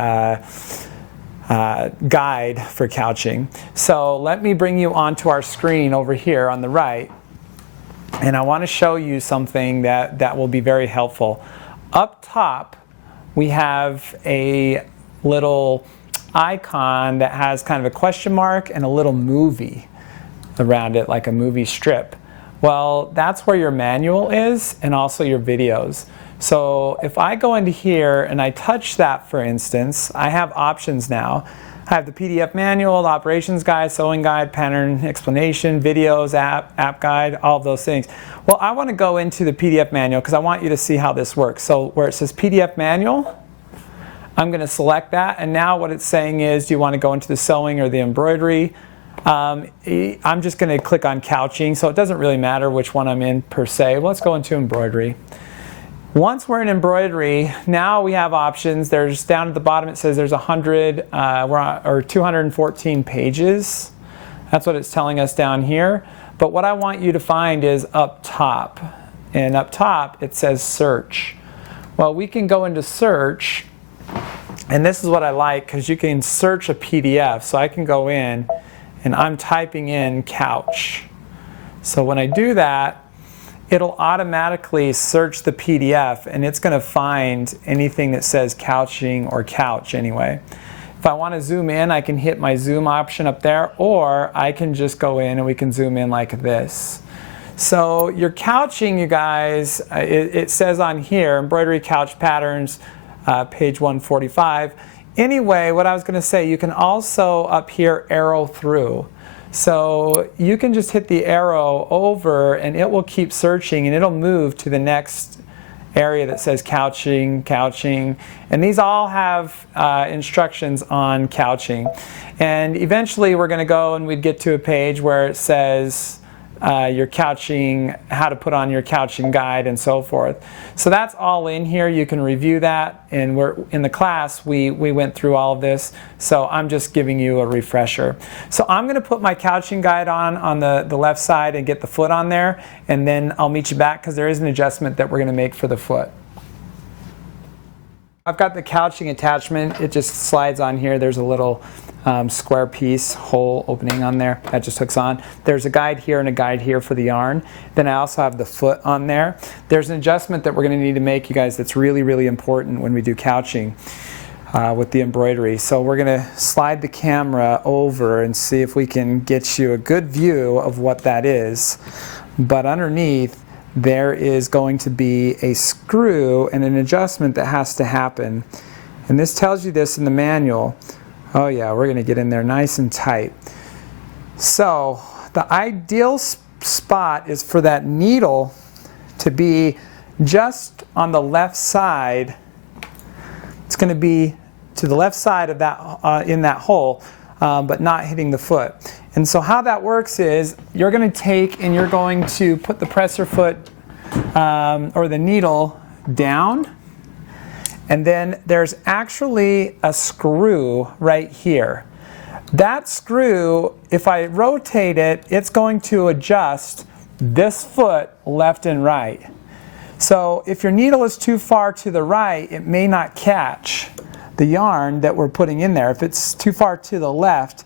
guide for couching. So let me bring you onto our screen over here on the right, and I want to show you something that will be very helpful. Up top, we have a little icon that has kind of a question mark and a little movie around it, like a movie strip. Well, that's where your manual is and also your videos. So if I go into here and I touch that, for instance, I have options now. I have the PDF manual, the operations guide, sewing guide, pattern explanation, videos, app guide, all of those things. Well, I want to go into the PDF manual because I want you to see how this works. So where it says PDF manual, I'm going to select that, and now what it's saying is, do you want to go into the sewing or the embroidery? I'm just going to click on couching, so it doesn't really matter which one I'm in per se. Well, let's go into embroidery. Once we're in embroidery, now we have options. There's down at the bottom it says there's 214 pages. That's what it's telling us down here. But what I want you to find is up top, and up top it says search. Well, we can go into search. And this is what I like because you can search a PDF. So I can go in and I'm typing in couch. So when I do that, it'll automatically search the PDF and it's going to find anything that says couching or couch anyway. If I want to zoom in, I can hit my zoom option up there, or I can just go in and we can zoom in like this. So your couching, you guys, it says on here, embroidery couch patterns, page 145. Anyway, what I was going to say, you can also up here arrow through. So you can just hit the arrow over and it will keep searching and it'll move to the next area that says couching, couching. And these all have instructions on couching. And eventually we're going to go and we'd get to a page where it says your couching, how to put on your couching guide and so forth. So that's all in here. You can review that, and we're in the class we went through all of this, so I'm just giving you a refresher. So I'm going to put my couching guide on the left side and get the foot on there, and then I'll meet you back because there is an adjustment that we're going to make for the foot. I've got the couching attachment. It just slides on here. There's a little square piece, hole opening on there that just hooks on. There's a guide here and a guide here for the yarn. Then I also have the foot on there. There's an adjustment that we're going to need to make, you guys, that's really, really important when we do couching with the embroidery. So we're going to slide the camera over and see if we can get you a good view of what that is. But underneath, there is going to be a screw and an adjustment that has to happen. And this tells you this in the manual. Oh yeah, we're going to get in there nice and tight. So the ideal spot is for that needle to be just on the left side. It's going to be to the left side of that in that hole, but not hitting the foot. And so how that works is you're going to take and you're going to put the presser foot or the needle down, and then there's actually a screw right here. That screw, if I rotate it, it's going to adjust this foot left and right. So if your needle is too far to the right, it may not catch the yarn that we're putting in there. If it's too far to the left,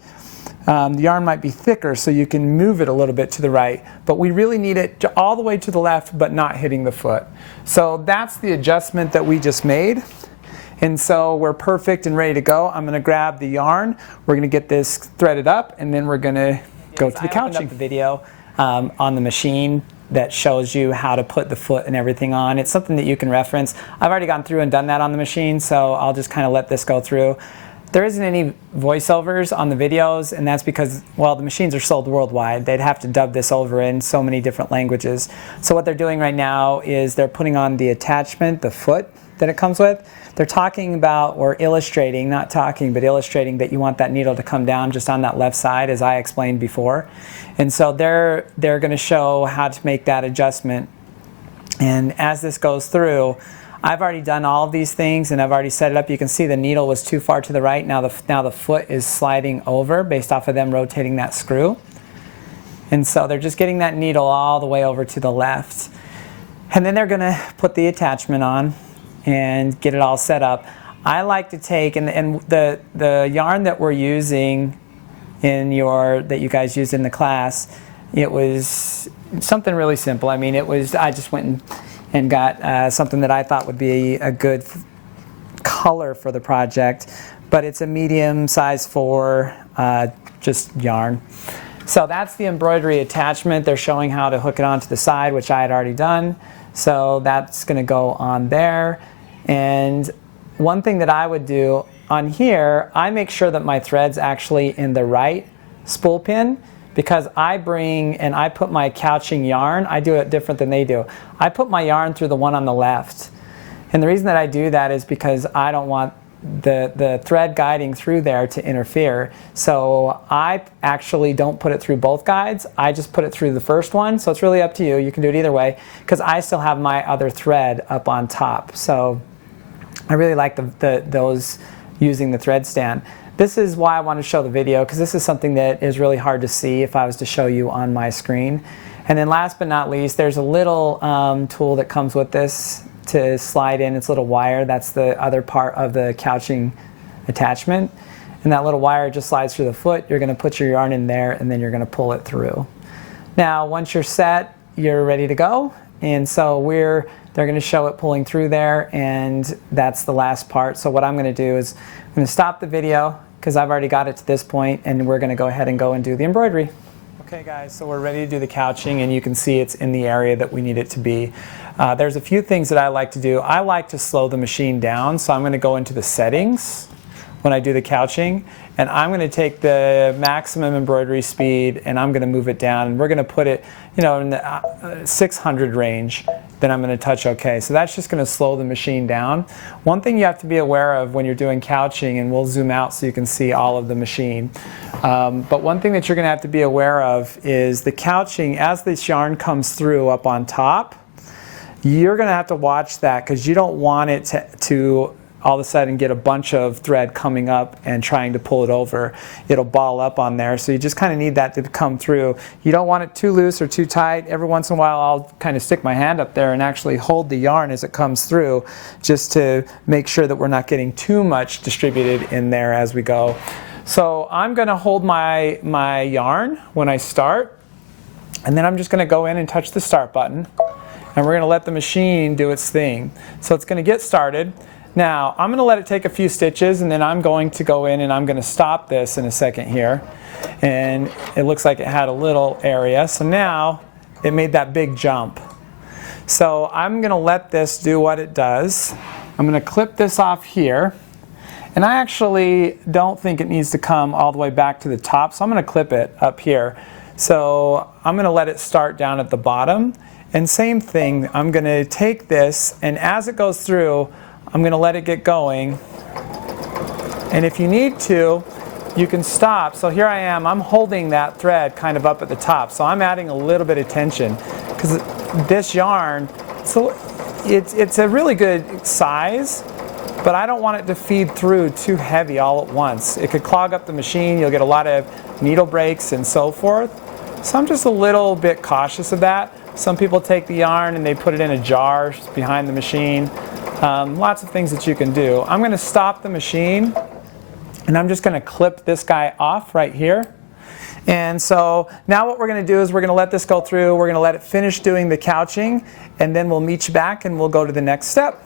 the yarn might be thicker, so you can move it a little bit to the right. But we really need it all the way to the left, but not hitting the foot. So that's the adjustment that we just made. And so we're perfect and ready to go. I'm going to grab the yarn. We're going to get this threaded up, and then we're going to go to the couching. I opened up the video on the machine that shows you how to put the foot and everything on. It's something that you can reference. I've already gone through and done that on the machine, so I'll just kind of let this go through. There isn't any voiceovers on the videos, and that's because, well, the machines are sold worldwide. They'd have to dub this over in so many different languages. So what they're doing right now is they're putting on the attachment, the foot that it comes with. They're talking about, or illustrating, not talking, but illustrating that you want that needle to come down just on that left side, as I explained before. And so they're going to show how to make that adjustment. And as this goes through, I've already done all of these things and I've already set it up. You can see the needle was too far to the right. Now the foot is sliding over based off of them rotating that screw. And so they're just getting that needle all the way over to the left. And then they're going to put the attachment on and get it all set up. I like to take, and the yarn that we're using that you guys used in the class, it was something really simple. I mean, I just went and got something that I thought would be a good color for the project, but it's a medium size for just yarn. So that's the embroidery attachment. They're showing how to hook it onto the side, which I had already done. So that's going to go on there. And one thing that I would do on here, I make sure that my thread's actually in the right spool pin, because I bring and I put my couching yarn, I do it different than they do. I put my yarn through the one on the left. And the reason that I do that is because I don't want the thread guiding through there to interfere. So I actually don't put it through both guides. I just put it through the first one. So it's really up to you. You can do it either way, because I still have my other thread up on top. So I really like those using the thread stand. This is why I want to show the video, because this is something that is really hard to see if I was to show you on my screen. And then last but not least, there's a little tool that comes with this to slide in. It's a little wire. That's the other part of the couching attachment. And that little wire just slides through the foot. You're going to put your yarn in there, and then you're going to pull it through. Now, once you're set, you're ready to go. And so they're going to show it pulling through there, and that's the last part. So what I'm going to do is I'm going to stop the video, because I've already got it to this point, and we're going to go ahead and go and do the embroidery. Okay guys, so we're ready to do the couching, and you can see it's in the area that we need it to be. There's a few things that I like to do. I like to slow the machine down, so I'm going to go into the settings when I do the couching, and I'm going to take the maximum embroidery speed and I'm going to move it down, and we're going to put it, in the 600 range. then I'm going to touch OK. So that's just going to slow the machine down. One thing you have to be aware of when you're doing couching, and we'll zoom out so you can see all of the machine, but one thing that you're going to have to be aware of is the couching, as this yarn comes through up on top, you're going to have to watch that because you don't want it to all of a sudden get a bunch of thread coming up and trying to pull it over. It'll ball up on there, so you just kind of need that to come through. You don't want it too loose or too tight. Every once in a while I'll kind of stick my hand up there and actually hold the yarn as it comes through, just to make sure that we're not getting too much distributed in there as we go. So I'm going to hold my yarn when I start, and then I'm just going to go in and touch the start button, and we're going to let the machine do its thing. So it's going to get started. Now, I'm going to let it take a few stitches, and then I'm going to go in and I'm going to stop this in a second here. And it looks like it had a little area. So now it made that big jump. So I'm going to let this do what it does. I'm going to clip this off here. And I actually don't think it needs to come all the way back to the top, so I'm going to clip it up here. So I'm going to let it start down at the bottom. And same thing, I'm going to take this, and as it goes through, I'm going to let it get going, and if you need to, you can stop. So here I am, I'm holding that thread kind of up at the top, so I'm adding a little bit of tension because this yarn, so it's a really good size, but I don't want it to feed through too heavy all at once. It could clog up the machine, you'll get a lot of needle breaks and so forth. So I'm just a little bit cautious of that. Some people take the yarn and they put it in a jar behind the machine. Lots of things that you can do. I'm going to stop the machine, and I'm just going to clip this guy off right here. And so now what we're going to do is we're going to let this go through, we're going to let it finish doing the couching, and then we'll meet you back and we'll go to the next step.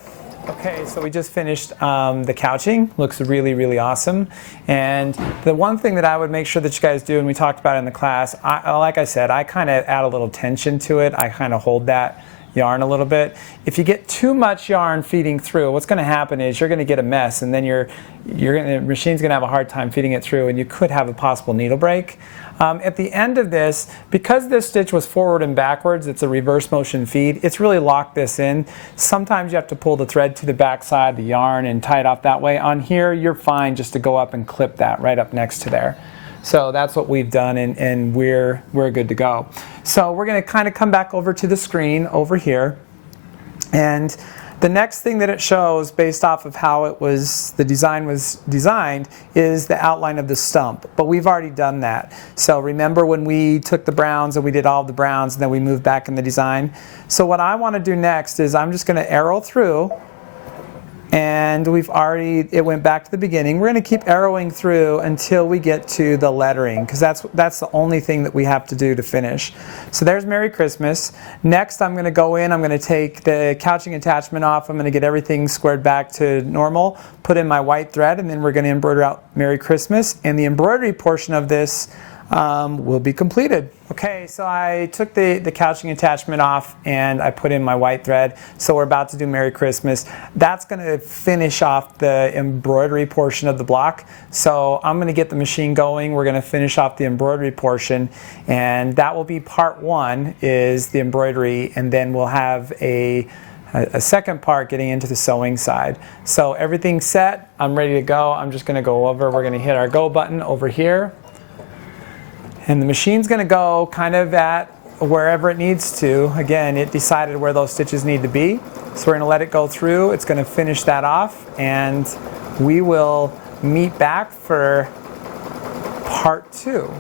Okay, so we just finished the couching. Looks really, really awesome. And the one thing that I would make sure that you guys do, and we talked about it in the class, like I said, I kind of add a little tension to it. I kind of hold that yarn a little bit. If you get too much yarn feeding through, what's going to happen is you're going to get a mess, and then the machine's going to have a hard time feeding it through, and you could have a possible needle break. At the end of this, because this stitch was forward and backwards, it's a reverse motion feed, it's really locked this in. Sometimes you have to pull the thread to the back side of the yarn and tie it off that way. On here, you're fine just to go up and clip that right up next to there. So that's what we've done, and we're good to go. So we're going to kind of come back over to the screen over here, and the next thing that it shows, based off of how the design was designed, is the outline of the stump. But we've already done that. So remember when we took the browns and we did all of the browns and then we moved back in the design? So what I want to do next is I'm just going to arrow through, and it went back to the beginning. We're going to keep arrowing through until we get to the lettering, because that's the only thing that we have to do to finish. So there's Merry Christmas. Next, I'm going to go in, I'm going to take the couching attachment off, I'm going to get everything squared back to normal, put in my white thread, and then we're going to embroider out Merry Christmas, and the embroidery portion of this will be completed. Okay, so I took the couching attachment off and I put in my white thread. So we're about to do Merry Christmas. That's going to finish off the embroidery portion of the block. So I'm going to get the machine going. We're going to finish off the embroidery portion, and that will be part one, is the embroidery, and then we'll have a second part getting into the sewing side. So everything's set. I'm ready to go. I'm just going to go over. We're going to hit our go button over here. And the machine's going to go kind of at wherever it needs to. Again, it decided where those stitches need to be. So we're going to let it go through. It's going to finish that off, and we will meet back for part two.